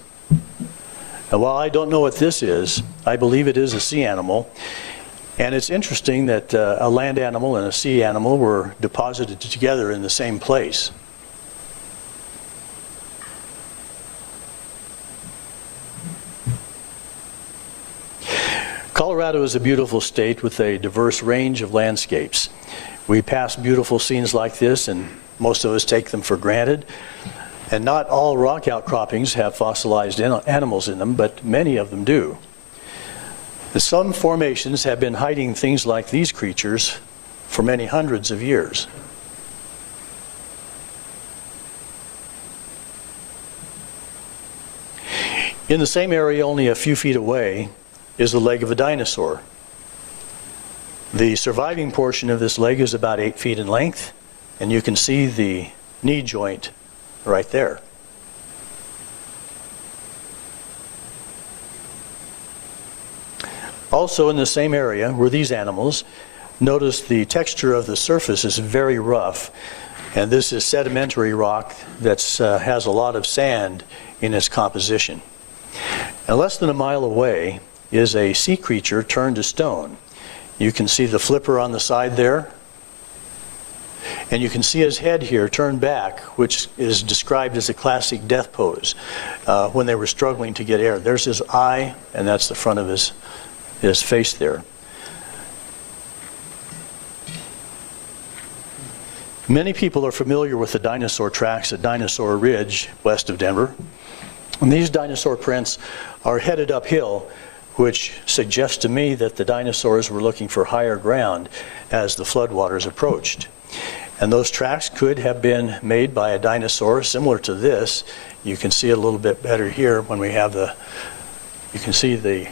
And while I don't know what this is, I believe it is a sea animal. And it's interesting that a land animal and a sea animal were deposited together in the same place. Colorado is a beautiful state with a diverse range of landscapes. We pass beautiful scenes like this, and most of us take them for granted. And not all rock outcroppings have fossilized animals in them, but many of them do. Some formations have been hiding things like these creatures for many hundreds of years. In the same area, only a few feet away, is the leg of a dinosaur. The surviving portion of this leg is about 8 feet in length, and you can see the knee joint right there. Also in the same area were these animals. Notice the texture of the surface is very rough, and this is sedimentary rock that has a lot of sand in its composition. And less than a mile away is a sea creature turned to stone. You can see the flipper on the side there, and you can see his head here turned back, which is described as a classic death pose when they were struggling to get air. There's his eye, and that's the front of his face there. Many people are familiar with the dinosaur tracks at Dinosaur Ridge west of Denver. And these dinosaur prints are headed uphill, which suggests to me that the dinosaurs were looking for higher ground as the floodwaters approached. And those tracks could have been made by a dinosaur similar to this. You can see it a little bit better here when we have you can see the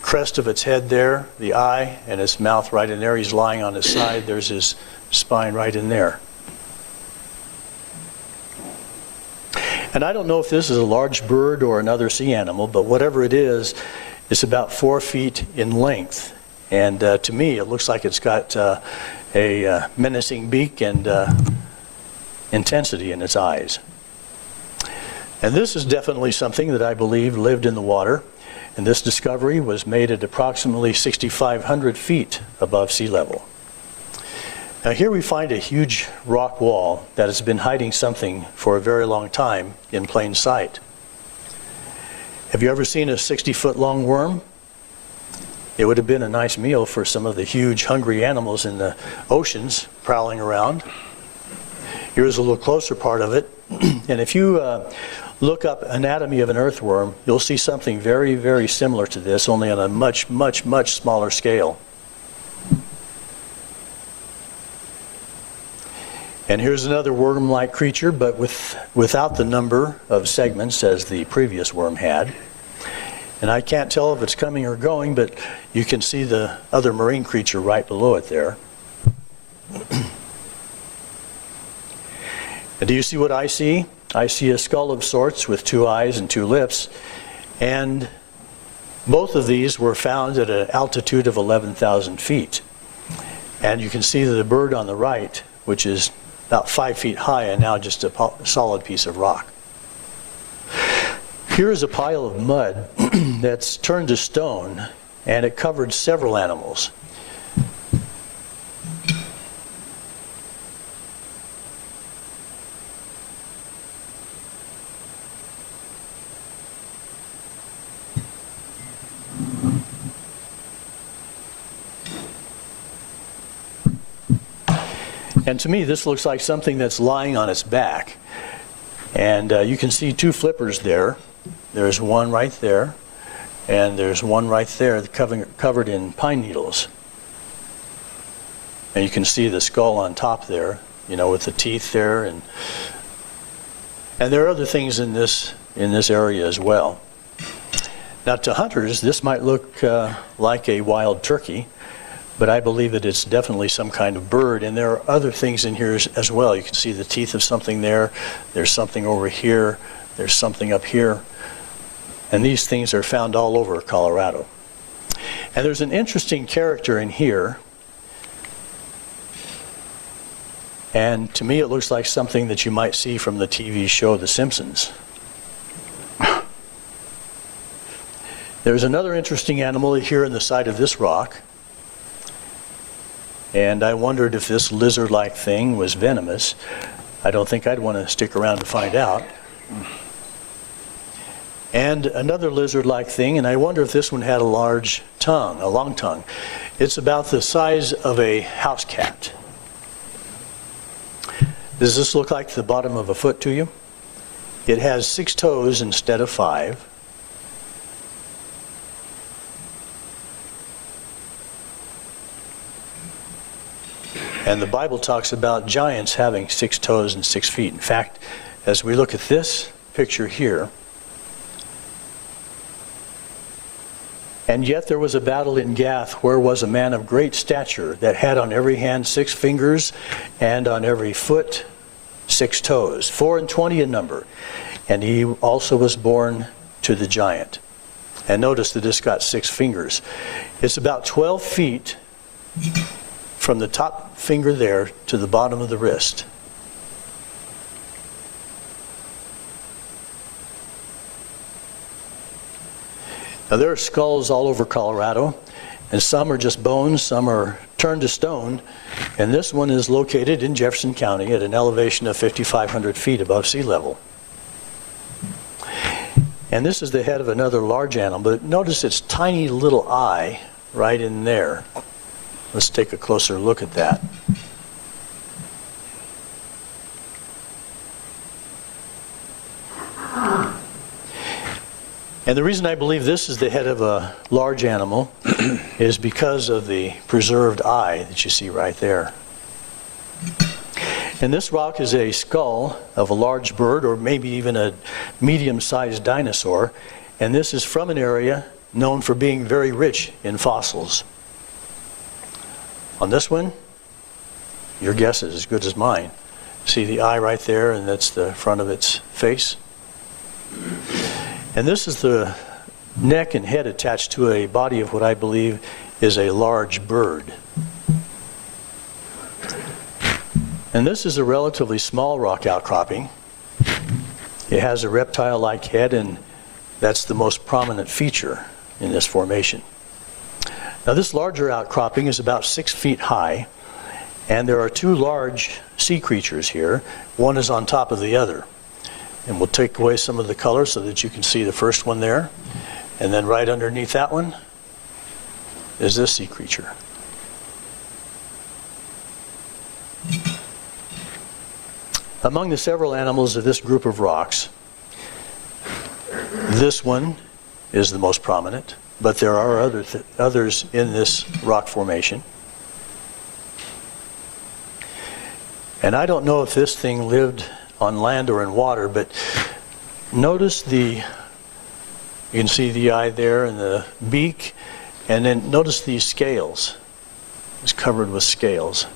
crest of its head there, the eye, and its mouth right in there. He's lying on his side. There's his spine right in there. And I don't know if this is a large bird or another sea animal, but whatever it is, it's about 4 feet in length. And to me, it looks like it's got a menacing beak and intensity in its eyes. And this is definitely something that I believe lived in the water. And this discovery was made at approximately 6,500 feet above sea level. Now here we find a huge rock wall that has been hiding something for a very long time in plain sight. Have you ever seen a 60-foot long worm? It would have been a nice meal for some of the huge hungry animals in the oceans prowling around. Here's a little closer part of it. And if you look up anatomy of an earthworm, you'll see something very, very similar to this, only on a much, much, much smaller scale. And here's another worm-like creature, but without the number of segments as the previous worm had. And I can't tell if it's coming or going, but you can see the other marine creature right below it there. And do you see what I see? I see a skull of sorts with 2 eyes and 2 lips, and both of these were found at an altitude of 11,000 feet. And you can see the bird on the right, which is about 5 feet high and now just a solid piece of rock. Here is a pile of mud that's turned to stone, and it covered several animals. And to me, this looks like something that's lying on its back. And you can see 2 flippers there. There's one right there, and there's one right there covered in pine needles. And you can see the skull on top there, you know, with the teeth there. And there are other things in this area as well. Now, to hunters, this might look like a wild turkey, but I believe that it's definitely some kind of bird. And there are other things in here as well. You can see the teeth of something there. There's something over here. There's something up here. And these things are found all over Colorado. And there's an interesting character in here. And to me, it looks like something that you might see from the TV show The Simpsons. There's another interesting animal here in the side of this rock. And I wondered if this lizard-like thing was venomous. I don't think I'd want to stick around to find out. And another lizard-like thing, and I wonder if this one had a large tongue, a long tongue. It's about the size of a house cat. Does this look like the bottom of a foot to you? It has 6 toes instead of 5. And the Bible talks about giants having 6 toes and 6 feet. In fact, as we look at this picture here, and yet there was a battle in Gath where was a man of great stature that had on every hand 6 fingers and on every foot 6 toes, 4 and 20 in number. And he also was born to the giant. And notice that this got 6 fingers. It's about 12 feet from the top finger there to the bottom of the wrist. Now there are skulls all over Colorado, and some are just bones, some are turned to stone, and this one is located in Jefferson County at an elevation of 5,500 feet above sea level. And this is the head of another large animal, but notice its tiny little eye right in there. Let's take a closer look at that. And the reason I believe this is the head of a large animal is because of the preserved eye that you see right there. And this rock is a skull of a large bird, or maybe even a medium-sized dinosaur. And this is from an area known for being very rich in fossils. On this one, your guess is as good as mine. See the eye right there, and that's the front of its face. And this is the neck and head attached to a body of what I believe is a large bird. And this is a relatively small rock outcropping. It has a reptile-like head, and that's the most prominent feature in this formation. Now this larger outcropping is about 6 feet high, and there are two large sea creatures here. One is on top of the other. And we'll take away some of the color so that you can see the first one there. And then right underneath that one is this sea creature. Among the several animals of this group of rocks, this one is the most prominent, but there are others in this rock formation. And I don't know if this thing lived on land or in water, but notice you can see the eye there and the beak, and then notice these scales. It's covered with scales.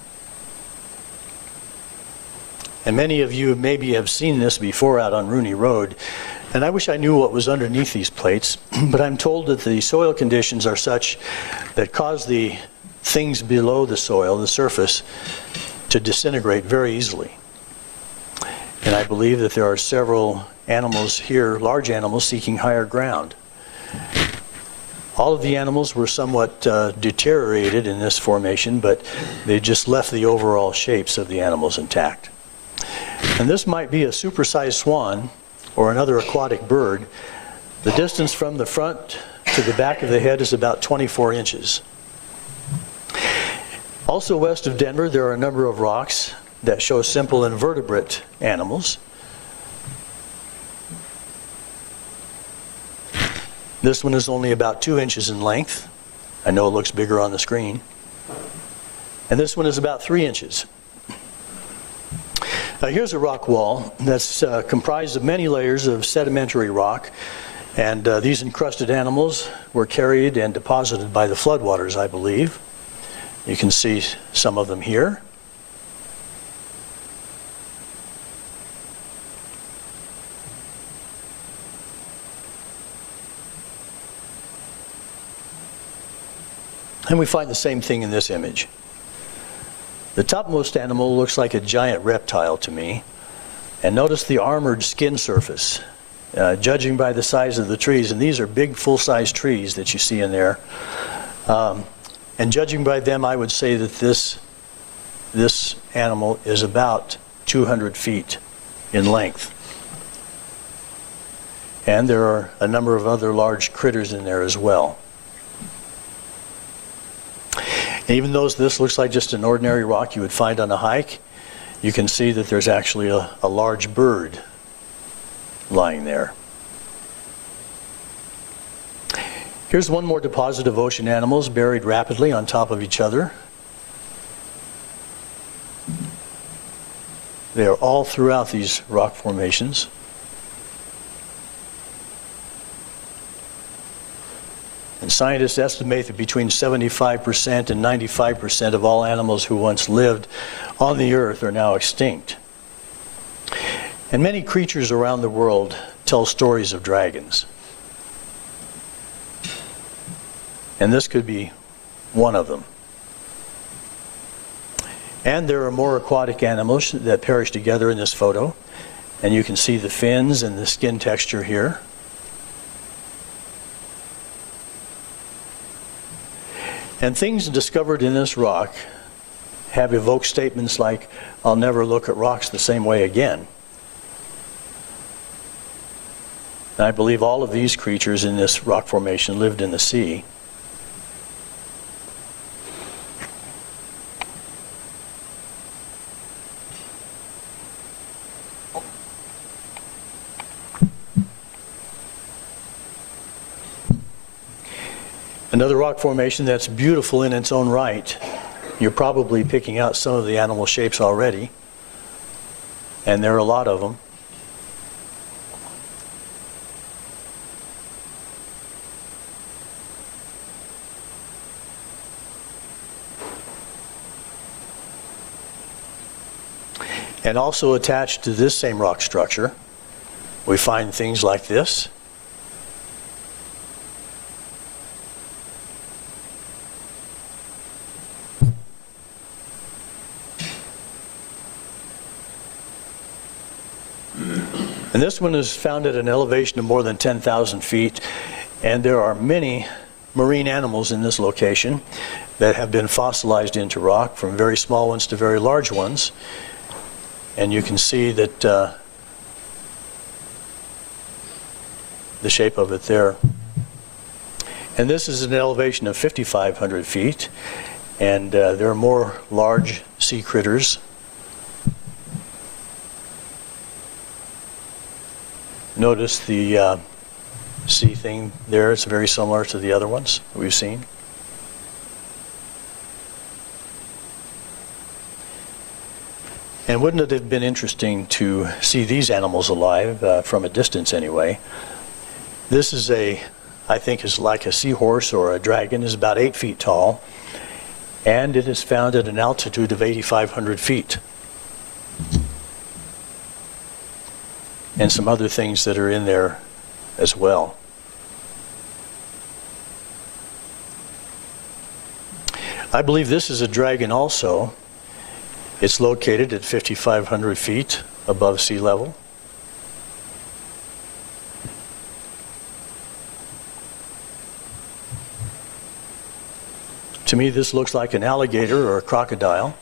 And many of you maybe have seen this before out on Rooney Road, and I wish I knew what was underneath these plates, but I'm told that the soil conditions are such that cause the things below the soil, the surface, to disintegrate very easily. And I believe that there are several animals here, large animals, seeking higher ground. All of the animals were somewhat deteriorated in this formation, but they just left the overall shapes of the animals intact. And this might be a supersized swan or another aquatic bird. The distance from the front to the back of the head is about 24 inches. Also west of Denver, there are a number of rocks that show simple invertebrate animals. This one is only about 2 inches in length. I know it looks bigger on the screen. And this one is about 3 inches. Here's a rock wall that's comprised of many layers of sedimentary rock. And these encrusted animals were carried and deposited by the floodwaters, I believe. You can see some of them here. And we find the same thing in this image. The topmost animal looks like a giant reptile to me. And notice the armored skin surface, judging by the size of the trees. And these are big, full-size trees that you see in there. And judging by them, I would say that this animal is about 200 feet in length. And there are a number of other large critters in there as well. And even though this looks like just an ordinary rock you would find on a hike, you can see that there's actually a large bird lying there. Here's one more deposit of ocean animals buried rapidly on top of each other. They are all throughout these rock formations. And scientists estimate that between 75% and 95% of all animals who once lived on the earth are now extinct. And many creatures around the world tell stories of dragons. And this could be one of them. And there are more aquatic animals that perish together in this photo. And you can see the fins and the skin texture here. And things discovered in this rock have evoked statements like, "I'll never look at rocks the same way again." And I believe all of these creatures in this rock formation lived in the sea. Another rock formation that's beautiful in its own right. You're probably picking out some of the animal shapes already, and there are a lot of them. And also attached to this same rock structure, we find things like this. And this one is found at an elevation of more than 10,000 feet. And there are many marine animals in this location that have been fossilized into rock, from very small ones to very large ones. And you can see that the shape of it there. And this is an elevation of 5,500 feet. And there are more large sea critters. Notice the sea thing there. It's very similar to the other ones that we've seen. And wouldn't it have been interesting to see these animals alive from a distance anyway? This is I think is like a seahorse or a dragon. Is about 8 feet tall, and it is found at an altitude of 8,500 feet. And some other things that are in there as well. I believe this is a dragon also. It's located at 5,500 feet above sea level. To me, this looks like an alligator or a crocodile.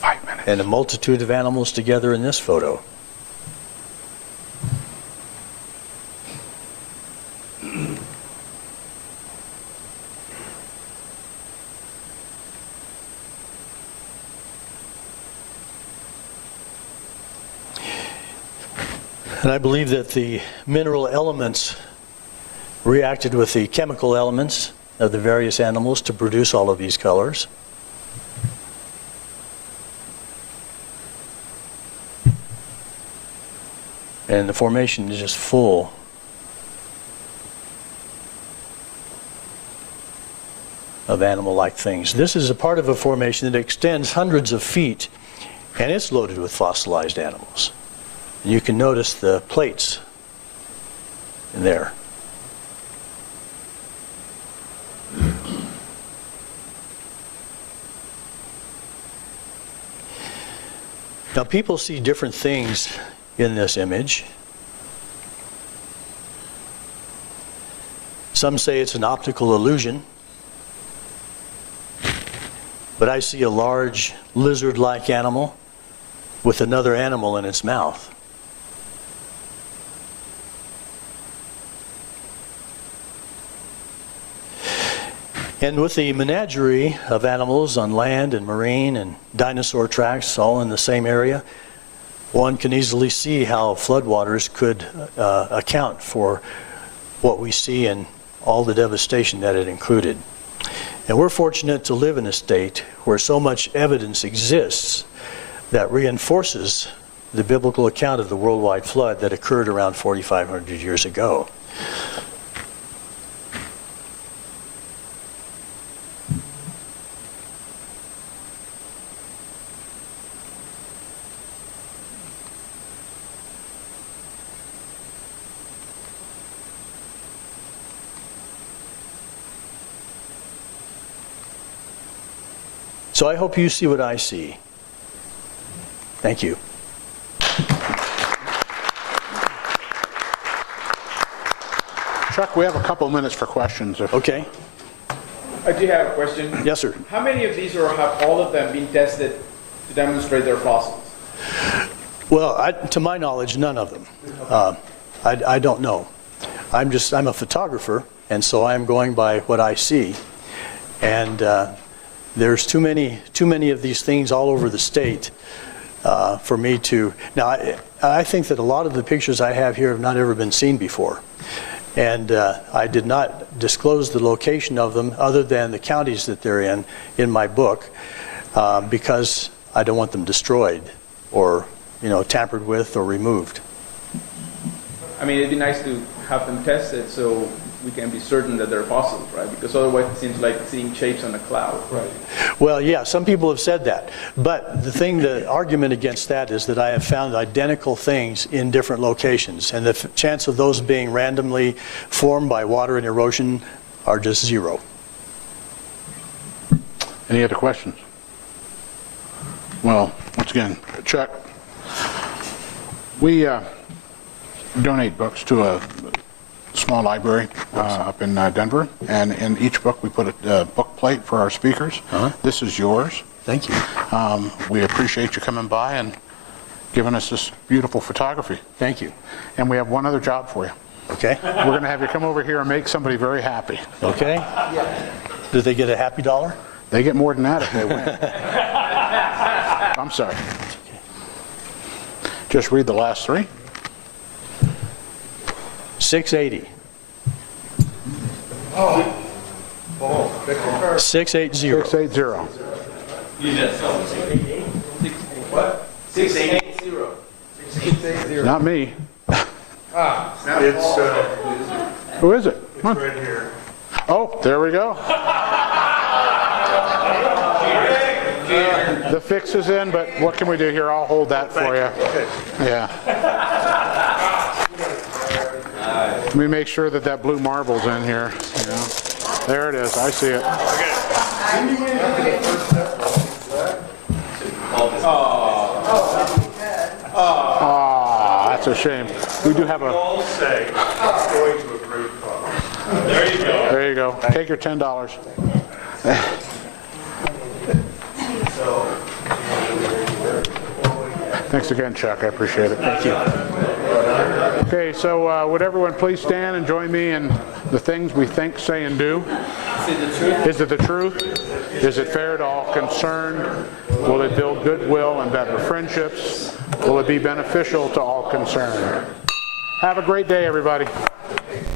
5 minutes. And a multitude of animals together in this photo. And I believe that the mineral elements reacted with the chemical elements of the various animals to produce all of these colors. And the formation is just full of animal-like things. This is a part of a formation that extends hundreds of feet, and it's loaded with fossilized animals. You can notice the plates in there. Now, people see different things in this image. Some say it's an optical illusion, but I see a large lizard-like animal with another animal in its mouth. And with the menagerie of animals on land and marine and dinosaur tracks all in the same area, one can easily see how floodwaters could account for what we see and all the devastation that it included. And we're fortunate to live in a state where so much evidence exists that reinforces the biblical account of the worldwide flood that occurred around 4,500 years ago. So I hope you see what I see. Thank you. Chuck, we have a couple of minutes for questions. Okay. I do have a question. Yes, sir. How many of these, or have all of them been tested to demonstrate their fossils? Well, to my knowledge, none of them. I don't know. I'm a photographer, and so I'm going by what I see. And there's too many of these things all over the state for me to. Now, I think that a lot of the pictures I have here have not ever been seen before. And I did not disclose the location of them other than the counties that they're in my book, because I don't want them destroyed or, tampered with or removed. I mean, it'd be nice to have them tested so we can be certain that they're fossils, right? Because otherwise it seems like seeing shapes on a cloud. Right. Well, yeah, some people have said that. But the argument against that is that I have found identical things in different locations. And the chance of those being randomly formed by water and erosion are just zero. Any other questions? Well, once again, Chuck, we donate books to a small library up in Denver, and in each book we put a book plate for our speakers. This is yours. Thank you. We appreciate you coming by and giving us this beautiful photography. Thank you. And we have one other job for you. Okay. We're going to have you come over here and make somebody very happy. Okay. Do they get a happy dollar? They get more than that if they win. I'm sorry. Just read the last three. 680. 680. 680. What? 680. Not me. It's Who is it? right here. Oh, there we go. The fix is in, but what can we do here? I'll hold that for you. Yeah. Let me make sure that that blue marble's in here. There it is. I see it. Oh, that's a shame. We do have a... There you go. There you go. Take your $10. Thanks again, Chuck. I appreciate it. Thank you. Okay, so would everyone please stand and join me in the things we think, say, and do? Is it the truth? Is it fair to all concerned? Will it build goodwill and better friendships? Will it be beneficial to all concerned? Have a great day, everybody.